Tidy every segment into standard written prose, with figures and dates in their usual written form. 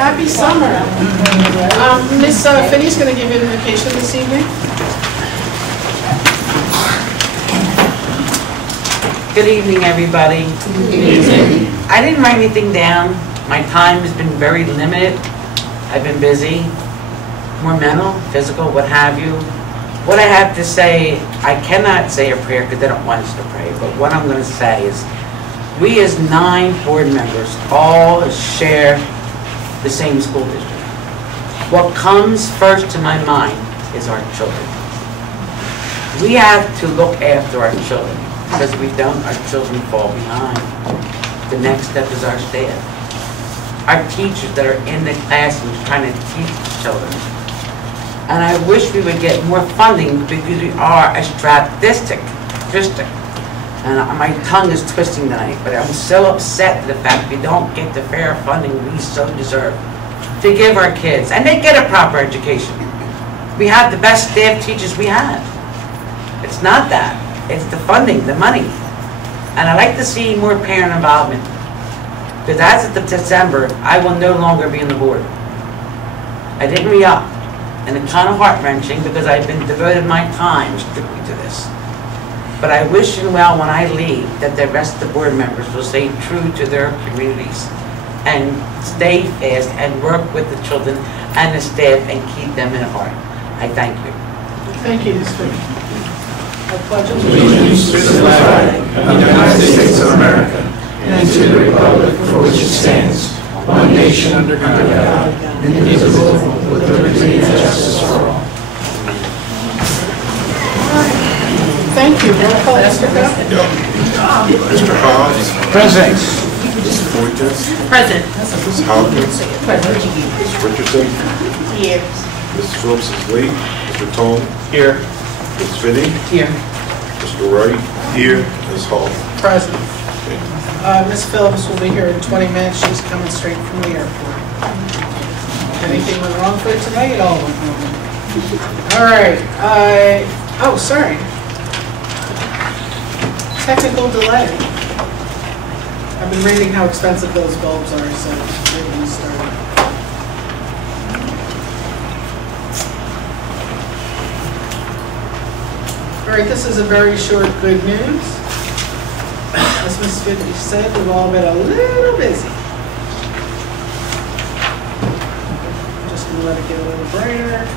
Happy summer. Miss Finney's going to give you an invocation this evening. Good evening, everybody. Good evening. I didn't write anything down. My time has been very limited. I've been busy, more mental, physical, what have you. What I have to say, I cannot say a prayer because they don't want us to pray, but what I'm going to say is, we as 9 board members all share the same school district. What comes first to my mind is our children. We have to look after our children, because if we don't, our children fall behind. The next step is our staff. Our teachers that are in the classrooms trying to teach children. And I wish we would get more funding because we are a strategic district. And my tongue is twisting tonight, but I'm so upset at the fact we don't get the fair funding we so deserve to give our kids. And they get a proper education. We have the best staff teachers we have. It's not that. It's the funding, the money. And I like to see more parent involvement. Because as of December, I will no longer be on the board. I didn't re-up. And it's kind of heart-wrenching because I've been devoted my time strictly to this. But I wish and well when I leave that the rest of the board members will stay true to their communities and stay fast and work with the children and the staff and keep them in heart. I thank you. Thank you, Ms. Finney. I pledge allegiance to the flag of the United States of America and to the republic for which it stands, one nation under God, indivisible, with liberty and justice for all. Thank you. Roll call, Mr. Cobb. Mr. Hodge. Present. Ms. Fuentes. Present. Ms. Hopkins. Present. Ms. Richardson. Here. Ms. Phillips is late. Mr. Tone. Here. Ms. Finney. Here. Mr. Wright. Here. Ms. Hall. Present. Ms. Phillips will be here in 20 minutes. She's coming straight from the airport. Anything went wrong for today? It all went wrong. All right. Oh, sorry. Technical delay. I've been reading how expensive those bulbs are, so we're going to start. All right, this is a very short good news. As Ms. Finney said, we've all been a little busy. I'm just going to let it get a little brighter.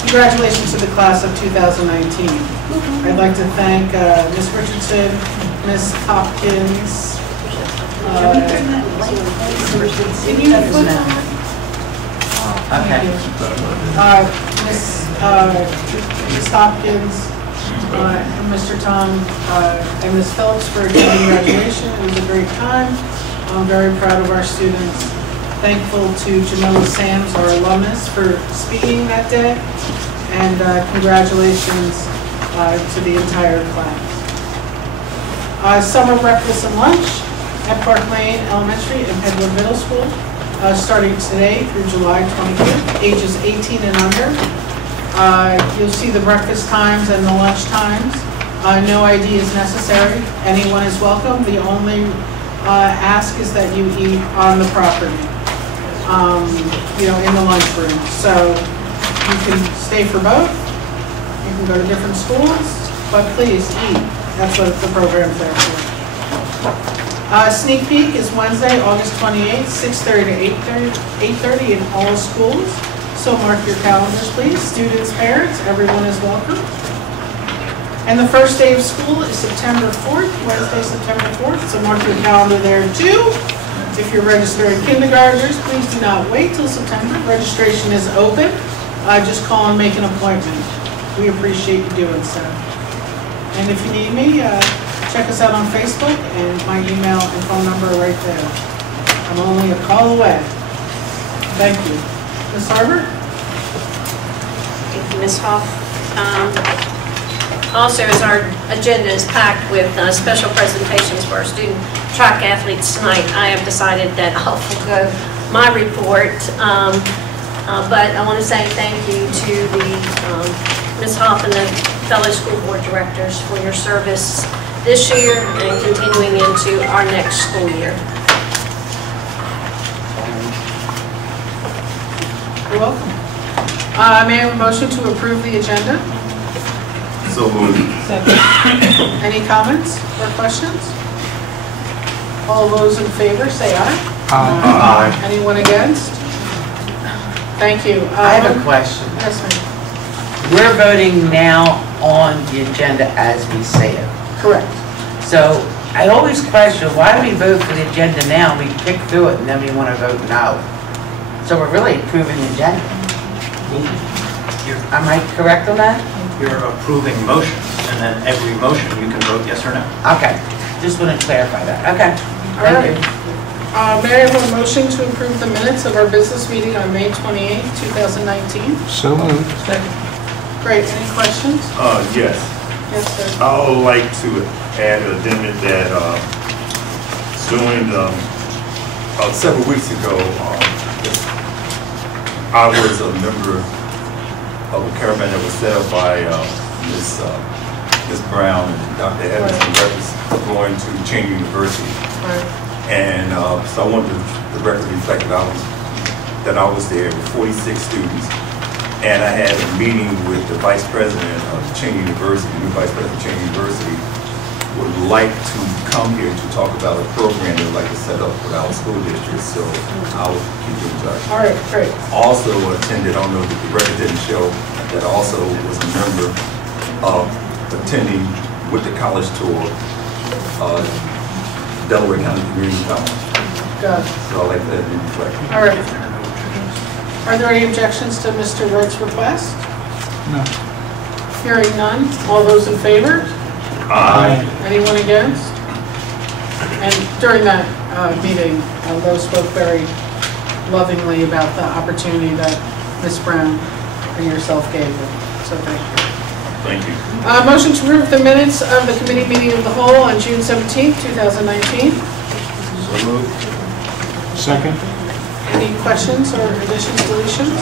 Congratulations to the class of 2019. I'd like to thank Ms. Richardson, Ms. Hopkins. Can you put on? Okay. Ms. Hopkins, and Mr. Tom, and Ms. Phillips for attending graduation. It was a great time. I'm very proud of our students. Thankful to Jamila Sams, our alumnus, for speaking that day. And congratulations to the entire class. Summer breakfast and lunch at Park Lane Elementary and Penwood Middle School, starting today through July 25th, ages 18 and under. You'll see the breakfast times and the lunch times. No ID is necessary. Anyone is welcome. The only ask is that you eat on the property, in the lunchroom. So you can stay for both. You can go to different schools, but please eat. That's what the program's there for. Sneak peek is Wednesday, August 28th, 6:30 to 8:30 in all schools. So mark your calendars, please. Students, parents, everyone is welcome. And the first day of school is September 4th, Wednesday, September 4th. So mark your calendar there too. If you're registering kindergartners, please do not wait till September. Registration is open. Just call and make an appointment. We appreciate you doing so. And if you need me, check us out on Facebook, and my email and phone number are right there. I'm only a call away. Thank you. Ms. Harber? Thank you, Ms. Hoff. Also, as our agenda is packed with special presentations for our student track athletes tonight, I have decided that I'll forego my report. But I want to say thank you to the Ms. Hoff and the fellow school board directors for your service this year and continuing into our next school year. You're welcome. May I have a motion to approve the agenda? So moved. Any comments or questions? All those in favor, say aye. Aye. Anyone against? Thank you. I have a question. Yes, ma'am. We're voting now on the agenda as we say it. Correct. So I always question, why do we vote for the agenda now? We pick through it and then we want to vote no. So we're really approving the agenda. Am I correct on that? You're approving motions, and then every motion you can vote yes or no. Okay, just want to clarify that. Okay, All thank right. you. May I have a motion to approve the minutes of our business meeting on May 28th, 2019? So moved. Great. Any questions? Yes. Yes, sir. I would like to add an addendum that during several weeks ago, I was a member of a caravan that was set up by Ms. Brown and Dr. Evans in reference to going to Penn University. Right. And so I wanted the record to reflect that I was there with 46 students. And I had a meeting with the vice president of Penn University, the new vice president of Penn University, would like to come here to talk about a program they would like to set up with our school district. So I will keep you in touch. All right, great. Also attended, I don't know if the record didn't show, that also was a member of attending with the college tour, Delaware County Community College. Good. So I like that to be reflected. All right. Are there any objections to Mr. Wright's request? No. Hearing none. All those in favor? Aye. Anyone against? And during that meeting, Lowe spoke very lovingly about the opportunity that Ms. Brown and yourself gave them. So thank you. Thank you. Motion to approve the minutes of the committee meeting of the whole on June 17th, 2019. So moved. Second. Any questions or additions, deletions?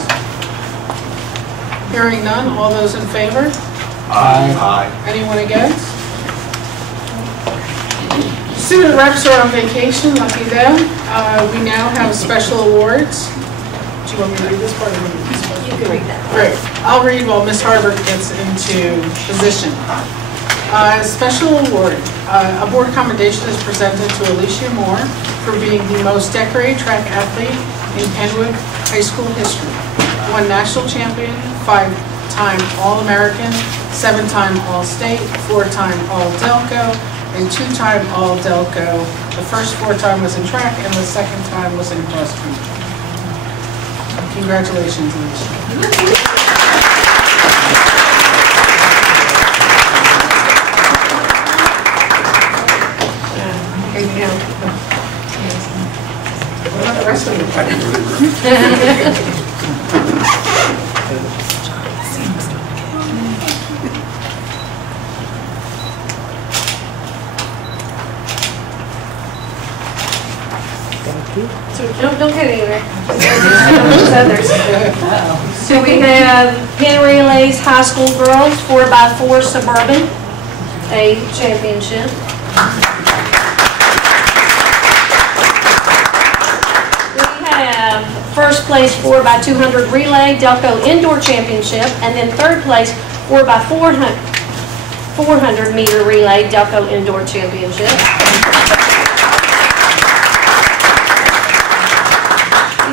Hearing none. All those in favor? Aye. Anyone against? Student reps are on vacation, lucky them. We now have special awards. Do you want me to read this part or read this part? You can read that. Great. I'll read while Ms. Harbert gets into position. Special award. A board commendation is presented to Alicia Moore for being the most decorated track athlete in Penwood High School history. Won national champion, 5-time All-American, 7-time All-State, 4-time All-Delco, and 2-time All-Delco. The first 4-time was in track, and the second time was in cross country. Congratulations, Alicia. What about the rest of Don't get anywhere. There's others. So we have Penn Relays High School Girls 4x4 Suburban A Championship. We have first place 4x200 Relay Delco Indoor Championship, and then third place 4x400 400-meter Relay Delco Indoor Championship.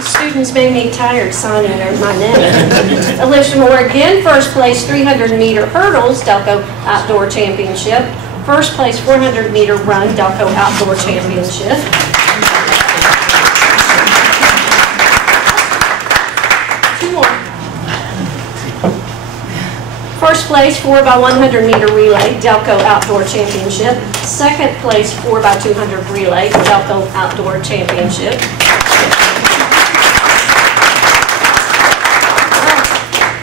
Students made me tired signing my name. Alicia Moore again, first place 300-meter hurdles, Delco Outdoor Championship. First place 400-meter run, Delco Outdoor Championship. Two more. First place 4x100-meter relay, Delco Outdoor Championship. Second place 4x200 relay, Delco Outdoor Championship.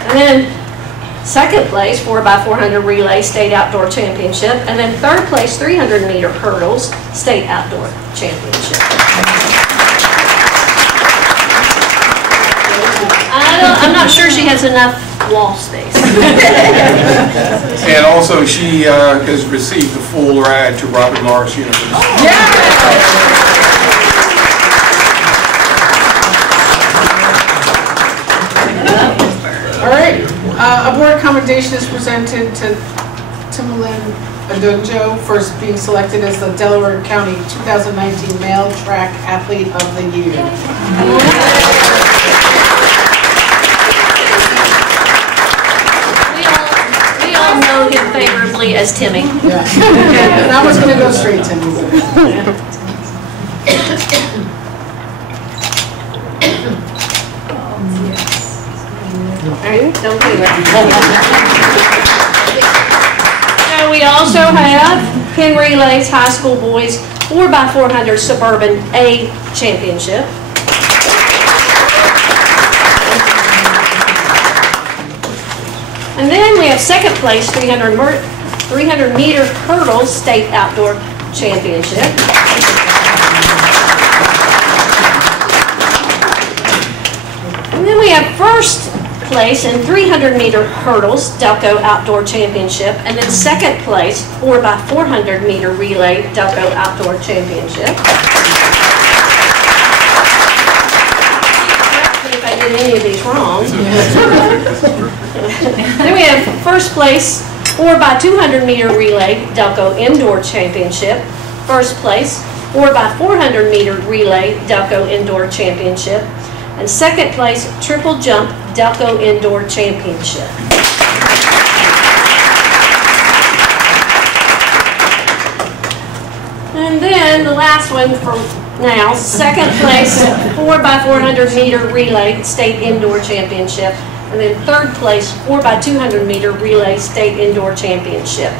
And then second place, 4x400 relay, State Outdoor Championship. And then third place, 300-meter hurdles, State Outdoor Championship. I'm not sure she has enough wall space. And also, she has received a full ride to Robert Morris University. All right, a board commendation is presented to Timlin Adunjo for being selected as the Delaware County 2019 Male Track Athlete of the Year. We all know him favorably as Timmy. Yeah, and I was going to go straight to him. Don't do it. So we also have Penn Relays High School Boys 4x400 Suburban A Championship. And then we have second place 300 meter hurdles state outdoor championship. And then we have first place in 300 meter hurdles Delco Outdoor Championship, and then second place 4x400 meter relay Delco Outdoor Championship. If I did any of these wrong. Then we have first place 4x200 meter relay Delco Indoor Championship, first place 4x400 meter relay Delco Indoor Championship, and second place triple jump Delco Indoor Championship. And then the last one for now, second place 4x400 meter relay state indoor championship, and then third place 4x200 meter relay state indoor championship.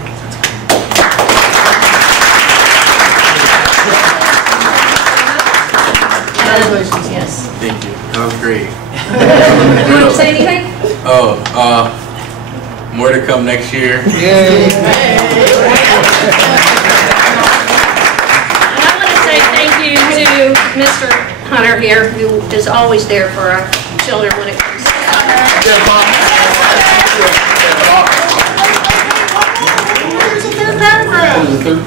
Congratulations. Yes. Thank you. That was great. You want to say anything? Oh, more to come next year. And I want to say thank you to Mr. Hunter here, who is always there for our children when it comes to There's a third paragraph.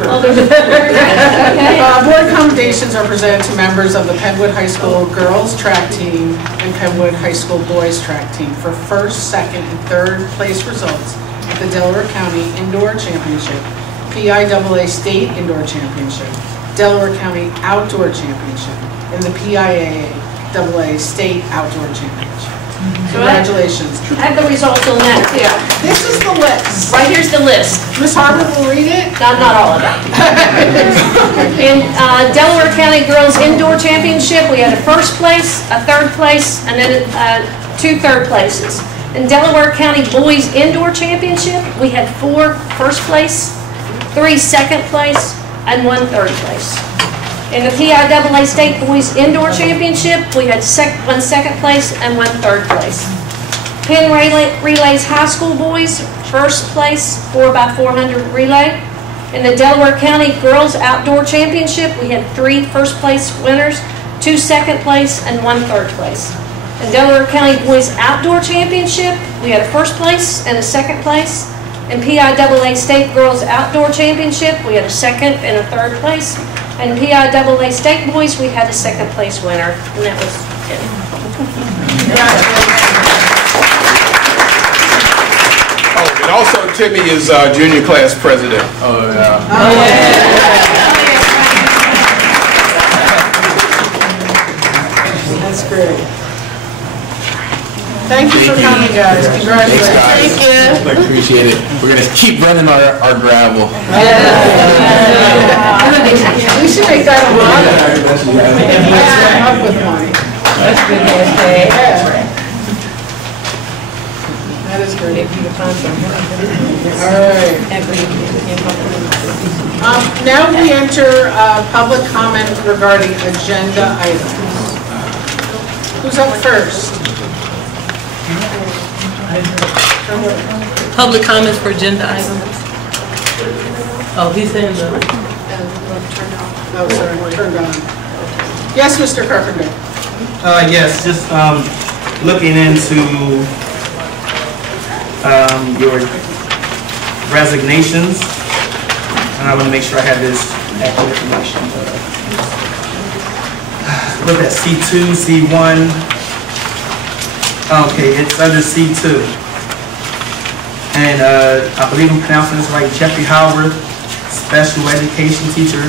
Oh, there's a okay. Board commendations are presented to members of the Penwood High School Girls Track Team and Penwood High School Boys Track Team for first, second, and third place results at the Delaware County Indoor Championship, PIAA State Indoor Championship, Delaware County Outdoor Championship, and the PIAA State Outdoor Championship. Congratulations. I have the results on that too. This is the list. Right here's the list. Ms. Harper will read it. Not all of it. In Delaware County Girls Indoor Championship, we had a first place, a third place, and then two third places. In Delaware County Boys Indoor Championship, we had 4 first place, 3 second place, and 1 third place. In the PIAA State Boys Indoor Championship, we had 1 second place and 1 third place. Penn Relays High School Boys, first place 4x400 relay. In the Delaware County Girls Outdoor Championship, we had 3 first place winners, 2 second place, and 1 third place. In Delaware County Boys Outdoor Championship, we had a first place and a second place. In PIAA State Girls Outdoor Championship, we had a second and a third place. In PIAA State Boys, we had a second place winner, and that was it. Oh, and also Timmy is junior class president. Oh, yeah. That's great. Thank you for coming, guys. Congratulations. Thank you. I appreciate it. We're going to keep running our gravel. We should make that a lot. Up with money. That's good, yeah. That is great. All right. Now we enter public comment regarding agenda items. Who's up first? Public comments for agenda items. Oh, he's saying the. Oh, sorry, turned on. Yes, Mr. Carpenter. Yes, just looking into your resignations, and I want to make sure I have this accurate information. Look at C2, C1. Okay, it's under C2. And I believe I'm pronouncing this right, Jeffrey Howard, special education teacher,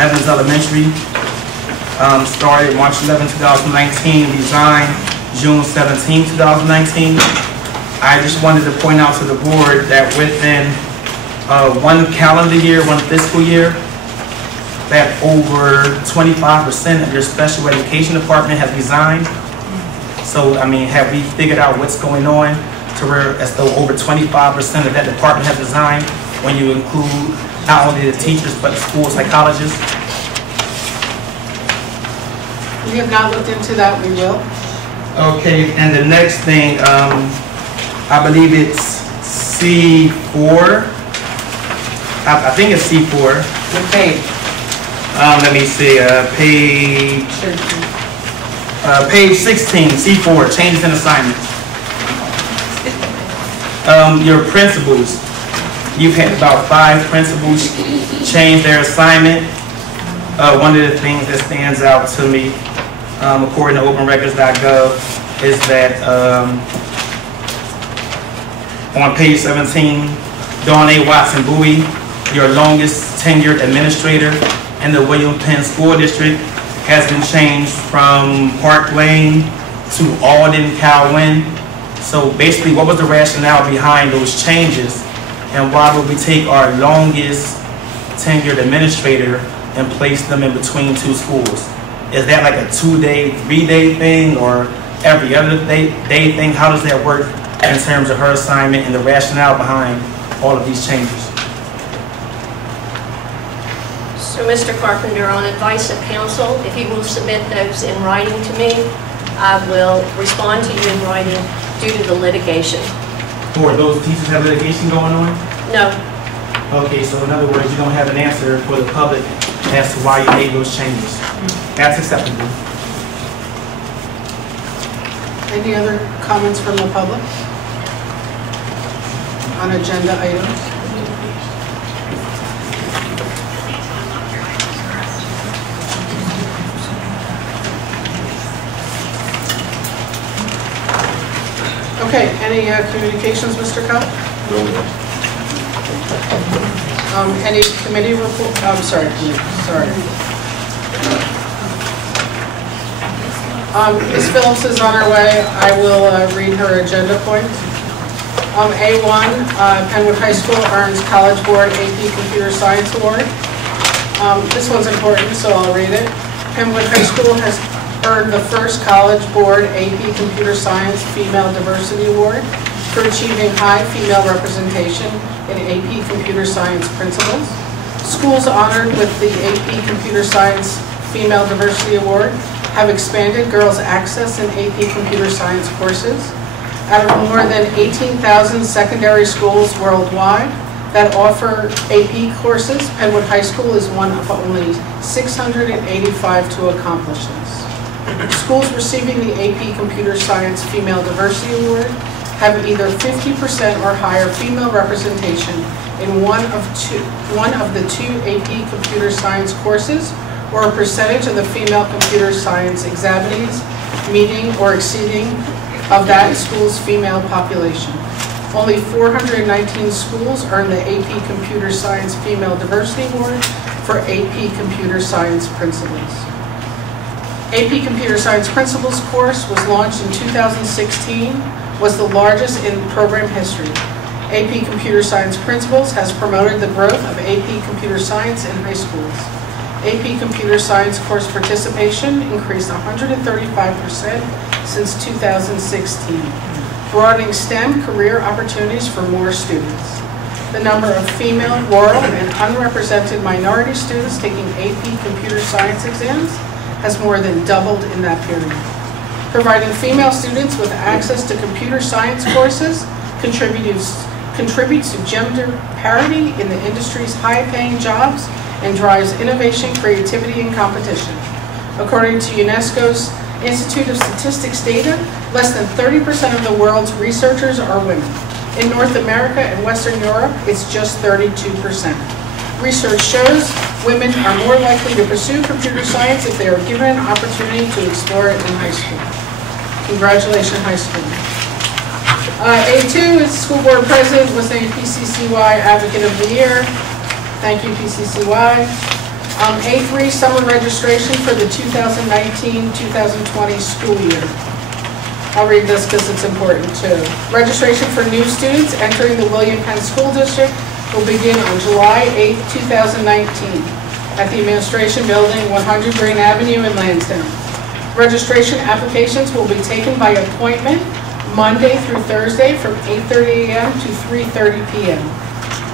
Evans Elementary. Started March 11, 2019, resigned June 17, 2019. I just wanted to point out to the board that within one calendar year, one fiscal year, that over 25% of your special education department has resigned. So, I mean, have we figured out what's going on to where as though over 25% of that department has resigned when you include not only the teachers but the school psychologists? We have not looked into that, we will. Okay, and the next thing, I believe it's C4. I think it's C4. What page? Let me see, page 16, C4, changes in assignments. Your principals, you've had about 5 principals change their assignment. One of the things that stands out to me, according to openrecords.gov, is that on page 17, Dawn A. Watson Bowie, your longest tenured administrator in the William Penn School District, has been changed from Park Lane to Alden Calwin. So basically, what was the rationale behind those changes, and why would we take our longest tenured administrator and place them in between 2 schools? Is that like a 2-day, 3-day thing, or every other day thing? How does that work in terms of her assignment and the rationale behind all of these changes? So, Mr. Carpenter, on advice of counsel, if you will submit those in writing to me, I will respond to you in writing due to the litigation. Or those teachers have litigation going on? No, Okay, so in other words, you don't have an answer for the public as to why you made those changes. That's acceptable. Any other comments from the public on agenda items? Okay, any communications, Mr. Cobb? No. Any committee report? Sorry. Ms. Phillips is on her way. I will read her agenda points. A1, Penwood High School earns College Board AP Computer Science Award. This one's important, so I'll read it. Penwood High School has earned the first College Board AP Computer Science Female Diversity Award for achieving high female representation in AP Computer Science principles. Schools honored with the AP Computer Science Female Diversity Award have expanded girls' access in AP Computer Science courses. Out of more than 18,000 secondary schools worldwide that offer AP courses, Penwood High School is one of only 685 to accomplish this. Schools receiving the AP Computer Science Female Diversity Award have either 50% or higher female representation in one of the 2 AP Computer Science courses, or a percentage of the female computer science examinees meeting or exceeding of that school's female population. Only 419 schools earn the AP Computer Science Female Diversity Award for AP Computer Science Principles. AP Computer Science Principles course was launched in 2016, was the largest in program history. AP Computer Science Principles has promoted the growth of AP Computer Science in high schools. AP Computer Science course participation increased 135% since 2016, broadening STEM career opportunities for more students. The number of female, rural, and unrepresented minority students taking AP Computer Science exams has more than doubled in that period. Providing female students with access to computer science courses contributes to gender parity in the industry's high-paying jobs and drives innovation, creativity, and competition. According to UNESCO's Institute of Statistics data, less than 30% of the world's researchers are women. In North America and Western Europe, it's just 32%. Research shows women are more likely to pursue computer science if they are given an opportunity to explore it in high school. Congratulations, high school. A2 is School Board President was named PCCY Advocate of the Year. Thank you, PCCY. A3, summer registration for the 2019-2020 school year. I'll read this because it's important too. Registration for new students entering the William Penn School District will begin on July 8, 2019 at the Administration Building, 100 Green Avenue in Lansdowne. Registration applications will be taken by appointment Monday through Thursday from 8:30 a.m. to 3:30 p.m.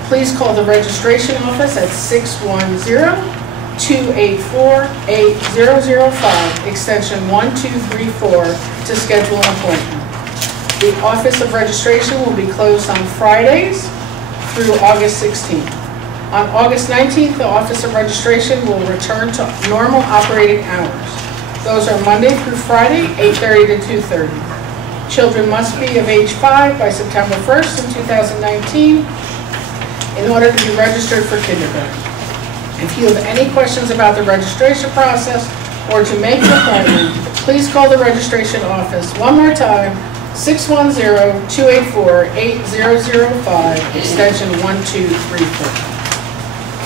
Please call the registration office at 610-284-8005, extension 1234, to schedule an appointment. The Office of Registration will be closed on Fridays through August 16th. On August 19th, the Office of Registration will return to normal operating hours. Those are Monday through Friday, 8:30 to 2:30. Children must be of age 5 by September 1st in 2019 in order to be registered for kindergarten. If you have any questions about the registration process or to make an appointment, please call the registration office one more time, 610-284-8005, extension 1234.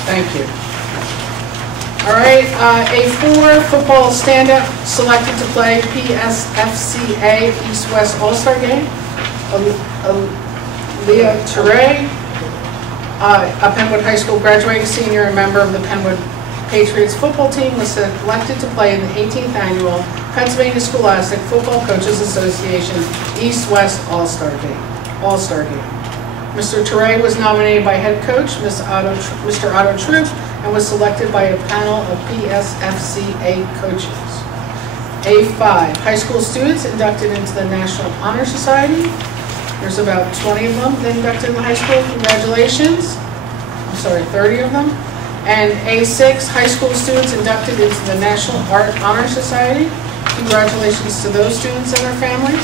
Thank you. All right, A4, football stand-up, selected to play PSFCA East-West All-Star Game. Leah Teray, a Penwood High School graduating senior and member of the Penwood Patriots football team, was selected to play in the 18th Annual Pennsylvania Scholastic Football Coaches Association East-West All-Star Game. Mr. Teray was nominated by head coach Mr. Otto Troop and was selected by a panel of PSFCA coaches. A5, high school students inducted into the National Honor Society. There's about 20 of them that inducted in the high school. Congratulations. I'm sorry, 30 of them. And A6, high school students inducted into the National Art Honor Society. Congratulations to those students and their families.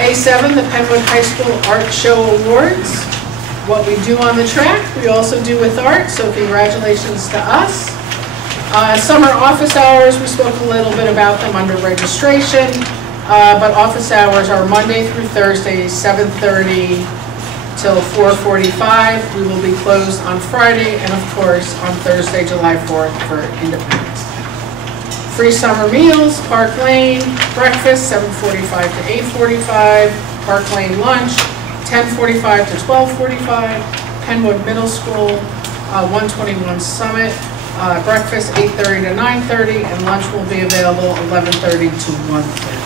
A7, the Penwood High School Art Show Awards. What we do on the track, we also do with art, so congratulations to us. Summer office hours, we spoke a little bit about them under registration, but office hours are Monday through Thursday, 7:30 till 4:45. We will be closed on Friday and of course on Thursday, July 4th for Independence Day. Free summer meals, Park Lane, breakfast, 7:45 to 8:45, Park Lane lunch, 10:45 to 12:45, Penwood Middle School, 121 Summit, breakfast 8:30 to 9:30, and lunch will be available 11:30 to 1:30.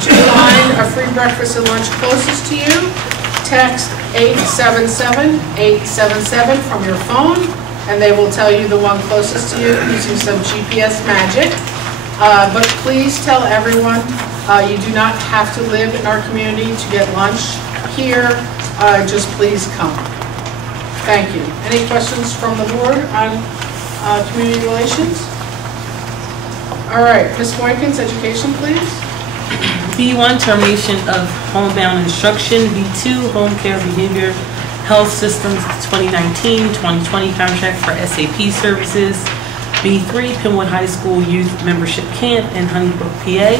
To find a free breakfast and lunch closest to you, text 877-877 from your phone, and they will tell you the one closest to you using some GPS magic. But please tell everyone you do not have to live in our community to get lunch here. Just please come. Thank you. Any questions from the board on community relations? All right, Ms. Boykins, education, please. B1, termination of homebound instruction. B2, home care behavior health systems 2019-2020 contract for SAP services. B3, Penwood High School Youth Membership Camp in Honeybrook, PA.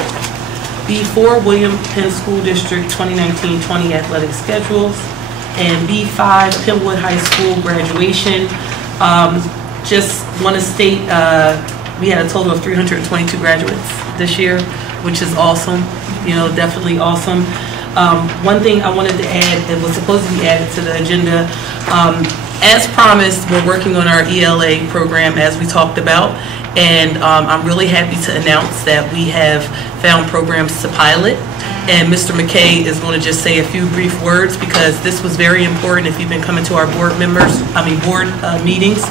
B4, William Penn School District 2019-20 athletic schedules. And B5, Penwood High School graduation. Just want to state we had a total of 322 graduates this year, which is awesome, you know, definitely awesome. One thing I wanted to add that was supposed to be added to the agenda, as promised, we're working on our ELA program as we talked about, and I'm really happy to announce that we have found programs to pilot, and Mr. McKay is going to just say a few brief words because this was very important. If you've been coming to our board meetings,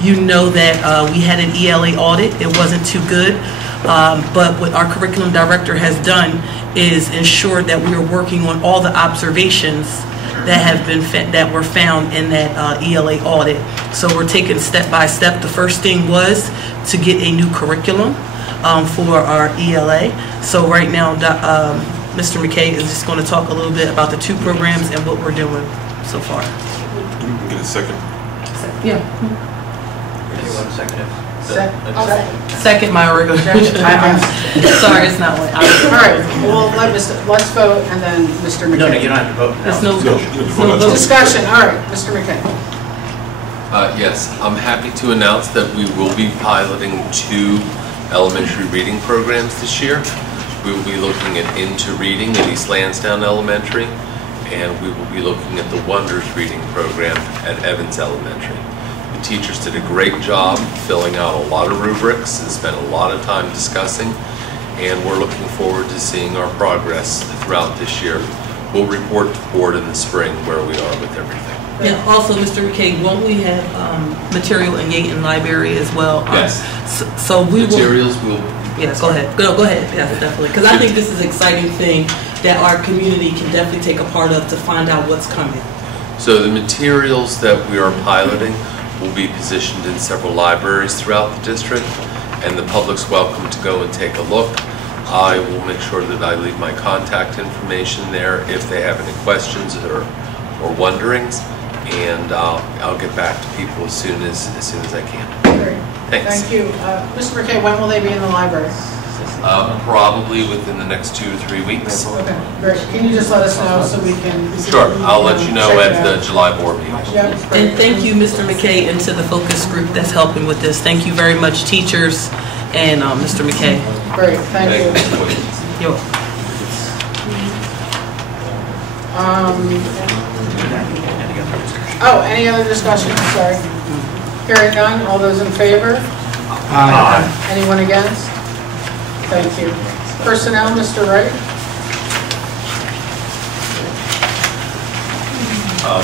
you know that we had an ELA audit. It wasn't too good. But what our curriculum director has done is ensure that we are working on all the observations that have been that were found in that ELA audit. So we're taking step by step. The first thing was to get a new curriculum for our ELA. So right now, Mr. McKay is just going to talk a little bit about the two programs and what we're doing so far. You can get a second. Yeah. Anyone second it? Second, my regular motion. Sorry, it's not one. All right, well, let's vote, and then Mr. McKay. No, you don't have to vote now. There's no vote. Discussion, all right, Mr. McKay. Yes, I'm happy to announce that we will be piloting 2 elementary reading programs this year. We will be looking at Into Reading at East Lansdowne Elementary, and we will be looking at the Wonders Reading Program at Evans Elementary. The teachers did a great job filling out a lot of rubrics and spent a lot of time discussing, and we're looking forward to seeing our progress throughout this year. We'll report to the board in the spring where we are with everything. And also, Mr. McKay, won't we have material in Yaton Library as well? Yes. So we Materials will. Yeah, go ahead. Go ahead. Yes, definitely. Because I think this is an exciting thing that our community can definitely take a part of to find out what's coming. So the materials that we are piloting will be positioned in several libraries throughout the district, and the public's welcome to go and take a look. I will make sure that I leave my contact information there if they have any questions or wonderings, and I'll get back to people as soon as I can. Great. Thanks. Thank you. Mr. McKay, when will they be in the library? Probably within the next 2 to 3 weeks. Okay, great. Can you just let us know so we can... Sure, I'll let you know at the July board meeting. Yep. And thank you, Mr. McKay, and to the focus group that's helping with this. Thank you very much, teachers and Mr. McKay. Great, thank you. You're welcome. Oh, any other discussion? Sorry. Hearing none, all those in favor? Aye. Anyone against? Thank you. Personnel, Mr. Wright?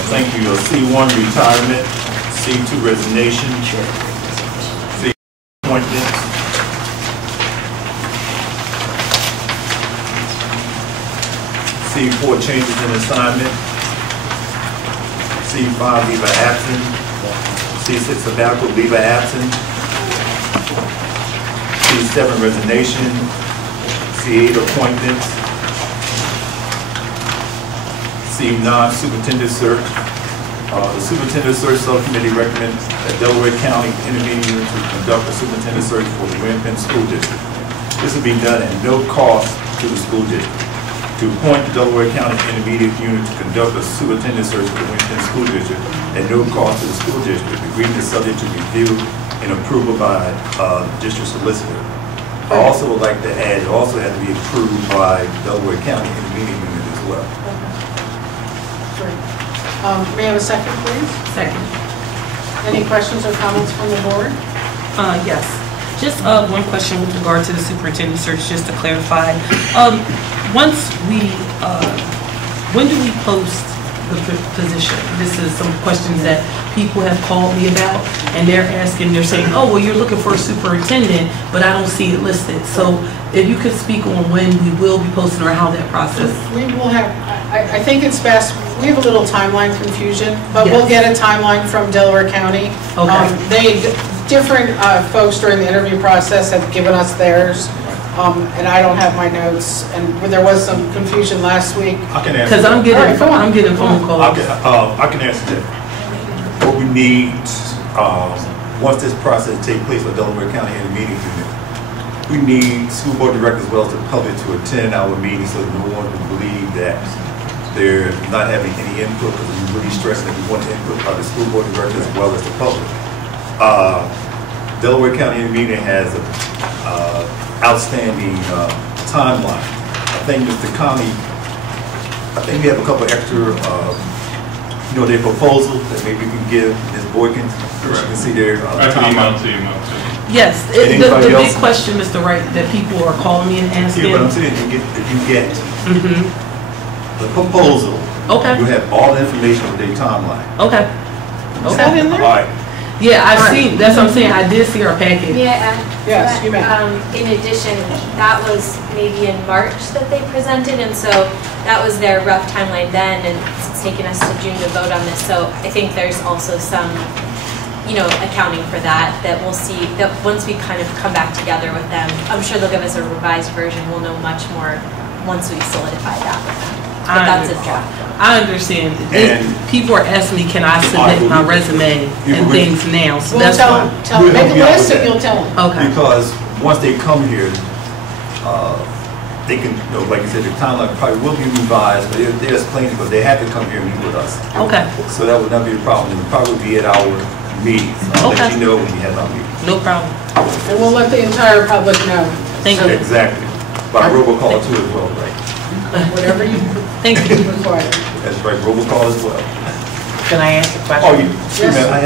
Thank you. C1 retirement, C2 resignation, C appointments, C4 changes in assignment, C5 leave of absence, C6 sabbatical leave of absence, C7 resignation, C8 appointments, C9 superintendent search. The superintendent search subcommittee recommends that Delaware County intervene to conduct a superintendent search for the Penn School District. This will be done at no cost to the school district. To appoint the Delaware County Intermediate Unit to conduct a superintendent search for the Penn School District at no cost to the school district. The agreement is subject to review and approval by district solicitor. I also would like to add, it also has to be approved by Delaware County Intermediate Unit as well. Great. May I have a second, please? Second. Any questions or comments from the board? Yes. Just one question with regard to the superintendent search, just to clarify. Once we, when do we post the position? This is some questions that people have called me about, and they're saying, oh, well, you're looking for a superintendent, but I don't see it listed. So if you could speak on when we will be posting or how that process. We will have, I think it's best, we have a little timeline confusion, but Yes. we'll get a timeline from Delaware County. Okay. Different folks during the interview process have given us theirs, and I don't have my notes, and there was some confusion last week. I can answer. Because I'm getting phone calls. I can answer that. What we need, once this process takes place for Delaware County Intermediate Unit, we need school board directors as well as the public to attend our meetings so that no one will believe that they're not having any input, because we really stress that we want input by the school board directors as well as the public. Delaware County Intermediate has an outstanding timeline. I think Mr. Connie, I think we have a couple extra, their proposals that maybe we can give Ms. Boykin, so she can see their timeline. Yes, the big question, Mr. Wright, that people are calling me and asking. Yeah, but I'm saying if you get the proposal, Okay. you have all the information on their timeline. Okay. Is that in there? All right. Yeah, I've seen, that's what I'm saying, I did see our packet. Yeah. Yes, you may. In addition, that was maybe in March that they presented, and so that was their rough timeline then, and it's taken us to June to vote on this. So I think there's also some, accounting for that we'll see, that once we kind of come back together with them, I'm sure they'll give us a revised version. We'll know much more once we solidify that with them. but that's a draft. I understand. And- People are asking me, can I submit my resume and things now? So We'll that's why. make a list and you'll tell them. Okay. Because once they come here, they can, you know, like you said, the timeline probably will be revised, but they're explaining, because they have to come here and meet with us. Okay. So that would not be a problem. It would probably be at our meetings. I'll let Okay. you know when we have our meetings. No problem. And we'll let the entire public know. Thank you. Exactly. By robocall too as well, right? Whatever you Thank you. require. That's right, robocall as well. Can I ask a question? Oh, excuse me, I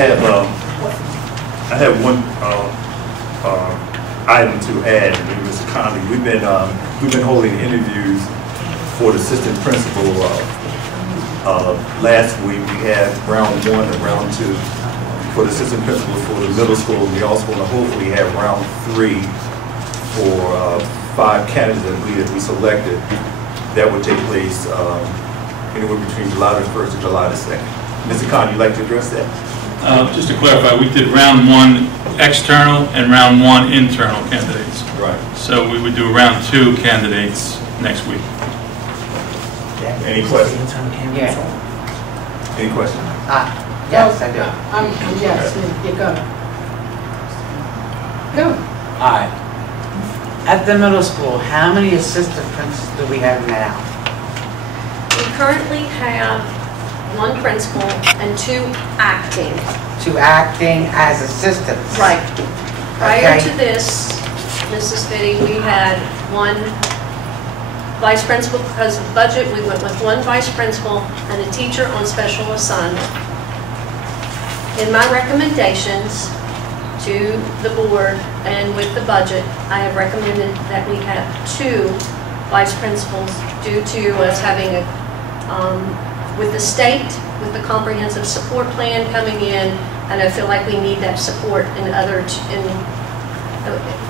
have one item to add, Mr. Conley. We've been holding interviews for the assistant principal. Last week we had round 1 and round 2 for the assistant principal for the middle school. We also want to hopefully have round 3 for 5 candidates that we selected. That would take place anywhere between July the 1st and July the 2nd. Mr. Khan, you'd like to address that? Just to clarify, we did round 1 external and round 1 internal candidates. Right. So we would do round 2 candidates next week. Any questions? Yeah. Any questions? Yes, I do. Yes, you go. Go. Alright. At the middle school, how many assistant principals do we have now? We currently have 1 principal and 2 acting. 2 acting as assistants. Right. Prior Okay. to this, Mrs. Fitty, we had 1 vice principal. Because of budget, we went with 1 vice principal and a teacher on special assignment. In my recommendations to the board and with the budget, I have recommended that we have 2 vice principals due to us having with the state, with the comprehensive support plan coming in, and I feel like we need that support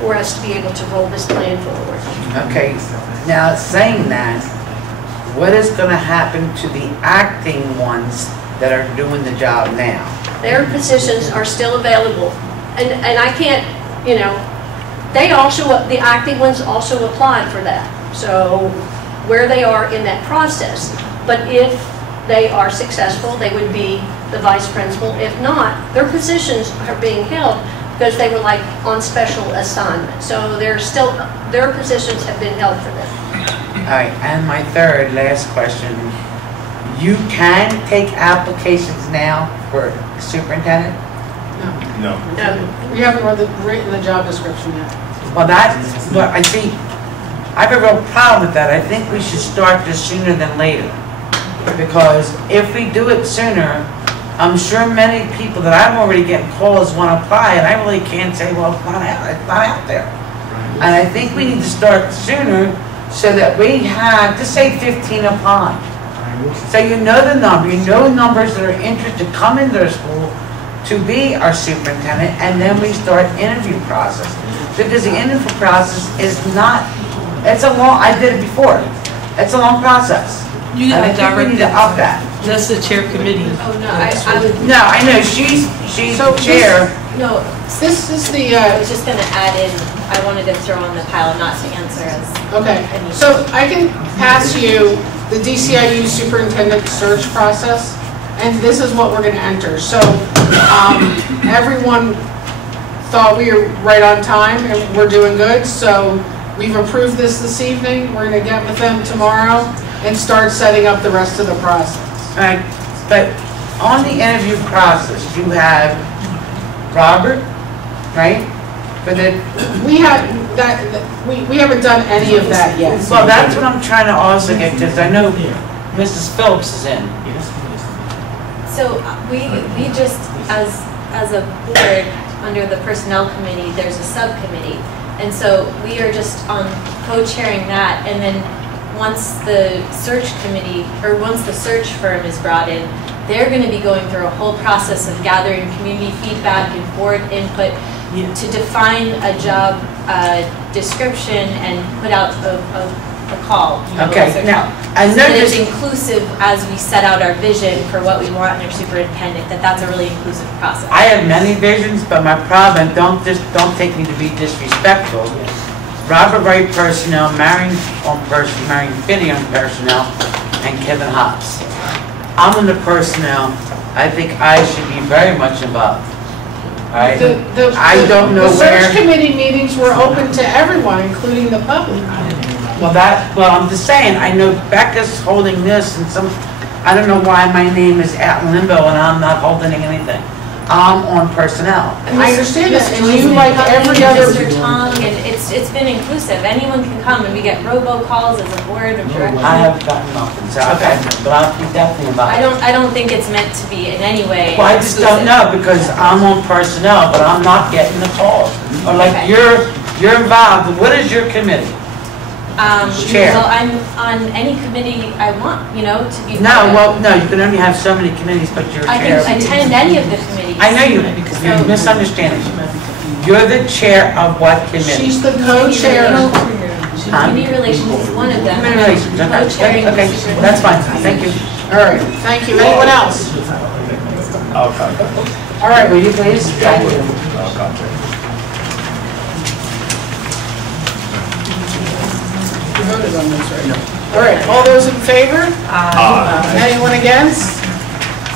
for us to be able to roll this plan forward. Okay, now saying that, what is going to happen to the acting ones that are doing the job now? Their positions are still available, and I can't, you know, they also, the acting ones also applied for that. So where they are in that process, but if they are successful, they would be the vice principal. If not, their positions are being held because they were like on special assignment. So they're still, their positions have been held for them. All right, and my third, last question. You can take applications now for superintendent? No. We haven't written the job description yet. Well, that's what I see. I have a real problem with that. I think we should start this sooner than later. Because if we do it sooner, I'm sure many people that I'm already getting calls want to apply, and I really can't say, well, it's not out there. And I think we need to start sooner so that we have, just say 15 apply. So you know the number, you know numbers that are interested to come into their school to be our superintendent, and then we start interview process. Because the interview process is not, it's a long, I did it before, it's a long process. You And I got think we need to up that. That's the chair committee. Oh, no, I would, No, I know, she's So the chair. no, This is the, I was just gonna add in, I wanted to throw on the pile, not to answer as. okay, so I can pass you the DCIU superintendent search process, and this is what we're gonna enter. So, everyone thought we were right on time, and we're doing good, so we've approved this evening. We're gonna get with them tomorrow and start setting up the rest of the process. All right, but on the interview process, you have Robert, right? For the, We have, we haven't done any of that yet. well, that's what I'm trying to also get, because I know Mrs. Phillips is in. So we just, as a board, under the personnel committee, there's a subcommittee. And so we are just co-chairing that, and then once the search committee, or once the search firm is brought in, they're gonna be going through a whole process of gathering community feedback and board input to define a job description and put out a call. Okay, now, I So that it's noticed, inclusive as we set out our vision for what we want in our superintendent, that's a really inclusive process. I have many visions, but my problem, don't take me to be disrespectful. Robert Wright personnel, Marion Finney on personnel, and Kevin Hobbs. I'm in the personnel. I think I should be very much involved. All right? I don't know The where. search committee meetings were open to everyone, including the public. Well, I'm just saying, I know Becca's holding this and I don't know why my name is out in limbo and I'm not holding anything. I'm on personnel. I understand that, and Mr. you, like every other. Mr. Tong, and it's been inclusive. Anyone can come, and we get robocalls as a board of directors. I have gotten nothing, so okay, but I'll be definitely involved. I don't think it's meant to be in any way. Well, I just don't know, because I'm on personnel, but I'm not getting the calls. Or like, Okay. you're involved, what is your committee? Chair. Well, I'm on any committee I want, to be. No, well, no, you can only have so many committees, but you're I chair. can attend any of the committees. I know you're misunderstanding. You're the chair of what committee? She's the co-chair. Community relations is one of them. Community relations, Co-chairing okay, the that's fine, thank you. All right, thank you. Anyone else? All right, will you please? Thank you. You voted on this, right? All right, all those in favor? Anyone against?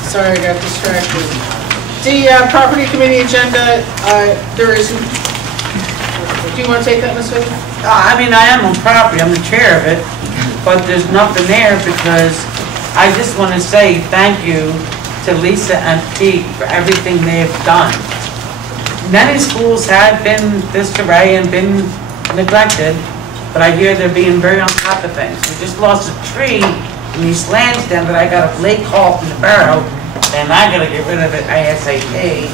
Sorry, I got distracted. The property committee agenda, there isn't. Do you want to take that, Ms. Vicky? I mean, I am on property, I'm the chair of it, but there's nothing there because I just want to say thank you to Lisa and Pete for everything they've done. Many schools have been disarray and been neglected, but I hear they're being very on top of things. We just lost a tree in East Lansdowne that I got a late call from the borough, and I gotta get rid of it ASAP.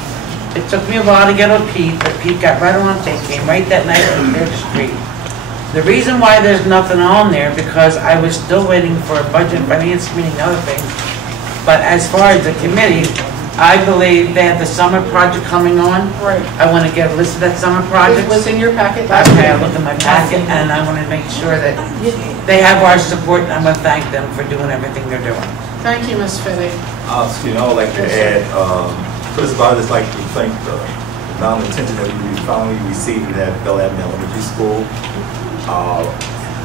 It took me a while to get on Pete, but Pete got right on it, came right that night and cleared the street. The reason why there's nothing on there, because I was still waiting for a budget and finance meeting and other things. But as far as the committee, I believe they have the summer project coming on. Right. I want to get a list of that summer project. It was in your packet last Okay, I week. looked at my packet and I want to make sure that they have our support, and I want to thank them for doing everything they're doing. Thank you, Ms. Finney. I would like to add, first of all, I'd just like to thank the amount of attention that we finally received at Bell Avenue Elementary School.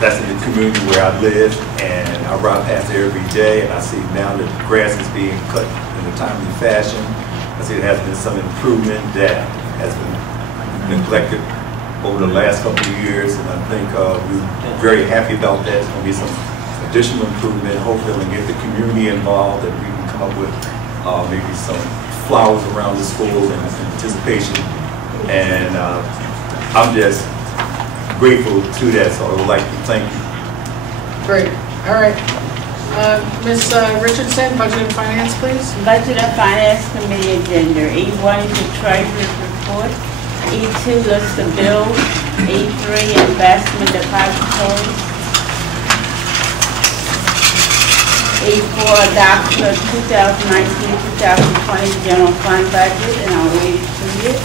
That's in the community where I live, and I ride past there every day, and I see now that the grass is being cut in a timely fashion. I see there has been some improvement that has been neglected over the last couple of years, and I think we're very happy about that. There's going to be some additional improvement. Hopefully we'll get the community involved, and we can come up with maybe some flowers around the school in anticipation. And I'm just grateful to that, so I would like to thank you. Great, all right. Ms. Richardson, Budget and Finance, please. Budget and Finance Committee agenda. E1 is the Treasurer's Report. E2 lists the bills. E3 investment depositories. E4 adoption of 2019-2020 general fund budget, and I'll wait to it.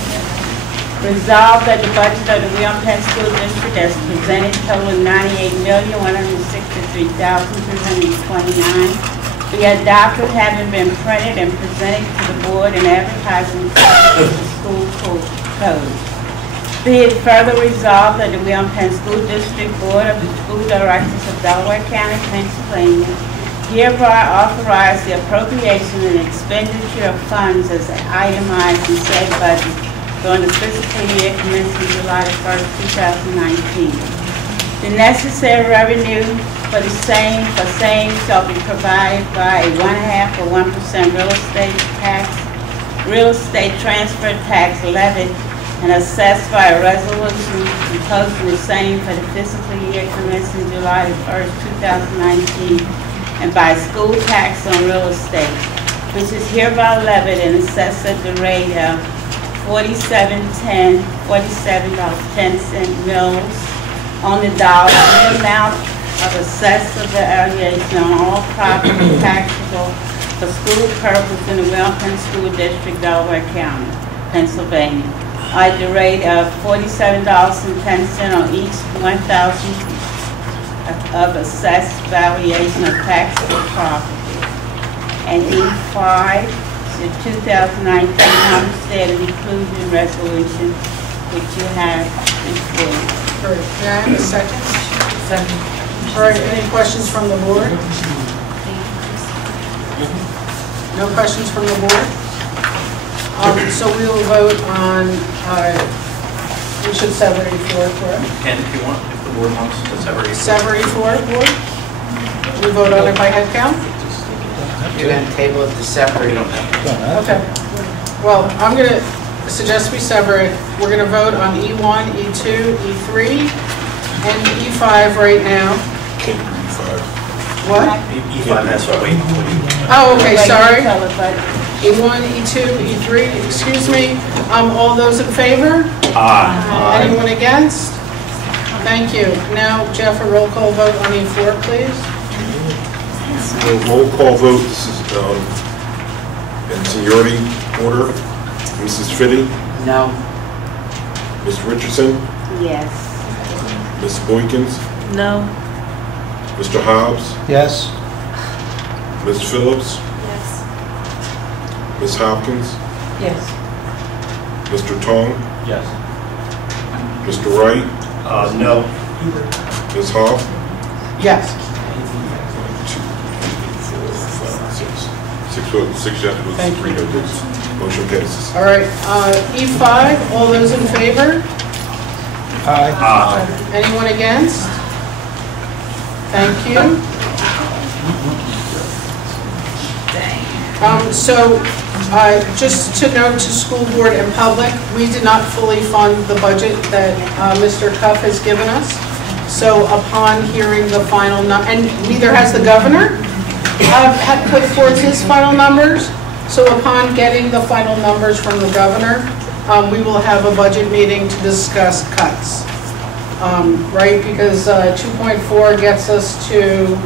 Resolved that the budget of the William Penn School District as presented totaling $98,163,329 be adopted, having been printed and presented to the board and advertised in the school code. Be it further resolved that the William Penn School District Board of the School Directors of Delaware County, Pennsylvania hereby authorize the appropriation and expenditure of funds as itemized in said budget during the fiscal year commencing July 1st, 2019. The necessary revenue for the same shall be provided by a 1/2 or 1% real estate transfer tax levied and assessed by a resolution imposing the same for the fiscal year commencing July 1st, 2019, and by school tax on real estate, which is hereby levied and assessed at the rate of $47.10 mills on the dollar. The amount of assessed variation on all property taxable for school purpose in the William Penn School District, Delaware County, Pennsylvania, at the rate of $47.10 on each 1,000 of assessed valuation of taxable property. And E5, the 2019 Homestead and Inclusion Resolution, which you have before you. Great. May I have a second? Second. All right, any questions from the board? No questions from the board? So we will vote on, we should sever E4, correct? And if you want, if the board wants to separate. Sever E4, board? We vote on it by head count? You're going to table it to separate. Okay. Well, I'm going to suggest we sever it. We're going to vote on E1, E2, E3, and E5 right now. What? E5 has to wait. Oh, okay, sorry. E1, E2, E3, excuse me. All those in favor? Aye. Anyone against? Thank you. Now, Jeff, a roll call vote on E4, please. Roll call vote, this is in seniority order. Mrs. Fitty? No. Ms. Richardson? Yes. Ms. Boykins? No. Mr. Hobbs? Yes. Ms. Phillips? Yes. Ms. Hopkins? Yes. Mr. Tong? Yes. Mr. Wright? No. Ms. Hoff? Yes. 6 yes votes, Thank 3 you. no votes. Motion passes. All right, E5, all those in favor? Aye. Anyone against? Thank you. So, just to note to school board and public, we did not fully fund the budget that Mr. Cuff has given us. So upon hearing the final number, and neither has the governor, had put forth his final numbers. So upon getting the final numbers from the governor, we will have a budget meeting to discuss cuts. Right, because 2.4 gets us to